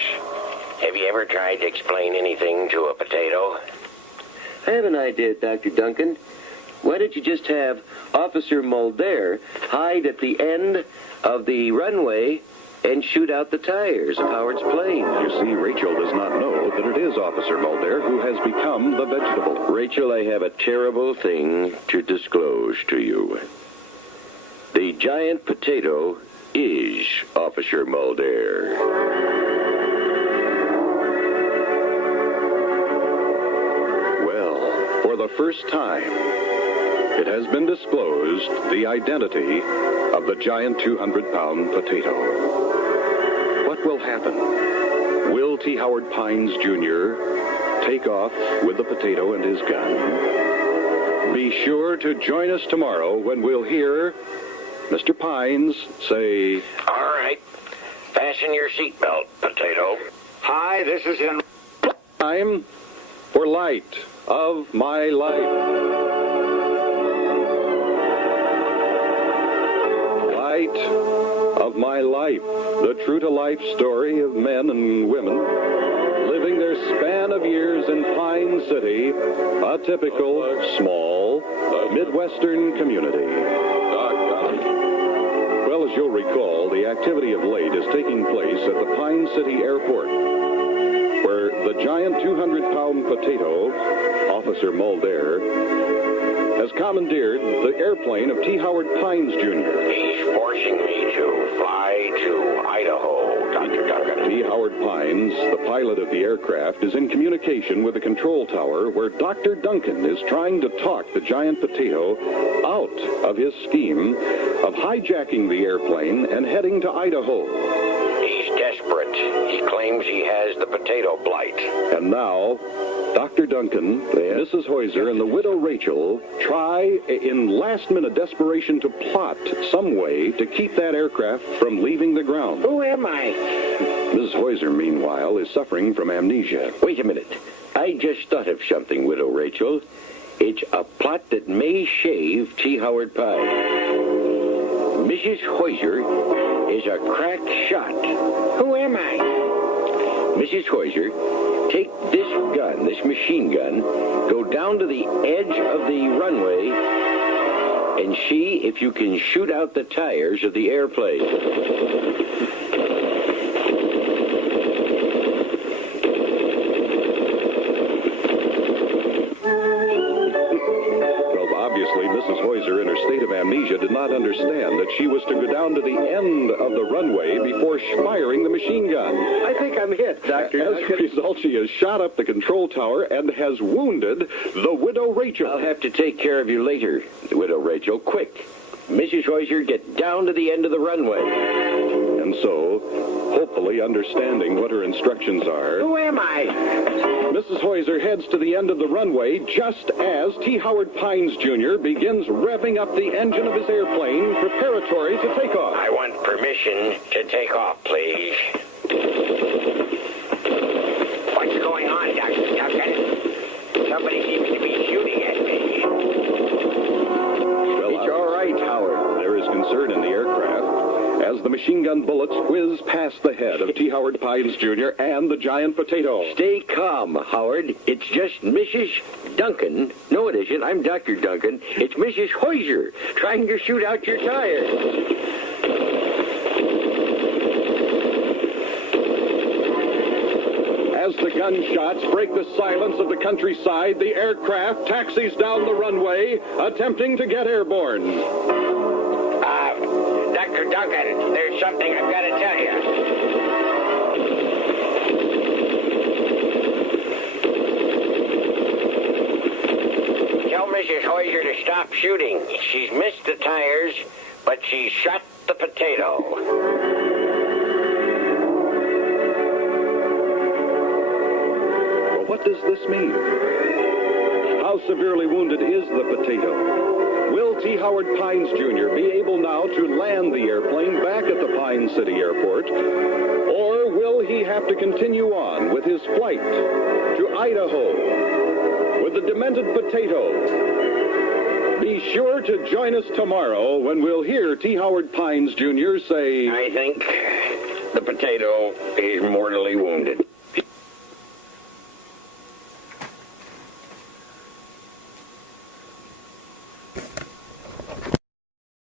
Have you ever tried to explain anything to a potato? I have an idea, Dr. Duncan. Why don't you just have Officer Mulder hide at the end of the runway and shoot out the tires of Howard's plane? You see, Rachel does not know that it is Officer Mulder who has become the vegetable. Rachel, I have a terrible thing to disclose to you. The giant potato is Officer Mulder. For the first time, it has been disclosed the identity of the giant 200-pound potato. What will happen? Will T. Howard Pines Jr. take off with the potato and his gun? Be sure to join us tomorrow when we'll hear Mr. Pines say, "All right, fasten your seatbelt, potato." Hi, this is Henry. Time for Light of My Life. Light of My Life, the true-to-life story of men and women living their span of years in Pine City, a typical, small, Midwestern community. Well, as you'll recall, the activity of late is taking place at the Pine City Airport, where the giant 200-pound potato, Officer Mulder, has commandeered the airplane of T. Howard Pines Jr. He's forcing me to fly to Idaho, Dr. Duncan. T. Howard Pines, the pilot of the aircraft, is in communication with the control tower where Dr. Duncan is trying to talk the giant potato out of his scheme of hijacking the airplane and heading to Idaho. He's desperate. He claims he has the potato blight. And now, Dr. Duncan, Mrs. Hoyser, and the widow Rachel try in last-minute desperation to plot some way to keep that aircraft from leaving the ground. Who am I? Mrs. Hoyser, meanwhile, is suffering from amnesia. Wait a minute. I just thought of something, Widow Rachel. It's a plot that may shave T. Howard Pine. Mrs. Hoyser is a crack shot. Who am I? Mrs. Hoyser, take this gun, this machine gun, go down to the edge of the runway and see if you can shoot out the tires of the airplane. Mrs. Hoyser, in her state of amnesia, did not understand that she was to go down to the end of the runway before firing the machine gun. I think I'm hit, Doctor. As a result, she has shot up the control tower and has wounded the widow Rachel. I'll have to take care of you later, Widow Rachel. Quick. Mrs. Hoyser, get down to the end of the runway. And so, hopefully understanding what her instructions are, Who am I? Mrs. Hoyser heads to the end of the runway just as T. Howard Pines Jr. begins revving up the engine of his airplane preparatory to take off. I want permission to take off, please. What's going on, Dr. Duncan? Somebody seems to be shooting at me. Well, it's all right, Howard. There is concern in the aircraft as the machine gun bullets whiz past the head of T. Howard Pines Jr. and the giant potato. Stay calm, Howard. It's just Mrs. Duncan. No, it isn't. I'm Dr. Duncan. It's Mrs. Hoyser trying to shoot out your tires. As the gunshots break the silence of the countryside, the aircraft taxis down the runway, attempting to get airborne. Dr. Duncan, there's something I've got to tell you. Tell Mrs. Hoyser to stop shooting. She's missed the tires, but she's shot the potato. Well, what does this mean? How severely wounded is the potato? Will T. Howard Pines Jr. be able now to land the airplane back at the Pine City Airport? Or will he have to continue on with his flight to Idaho with the demented potato? Be sure to join us tomorrow when we'll hear T. Howard Pines Jr. say, I think the potato is mortally wounded.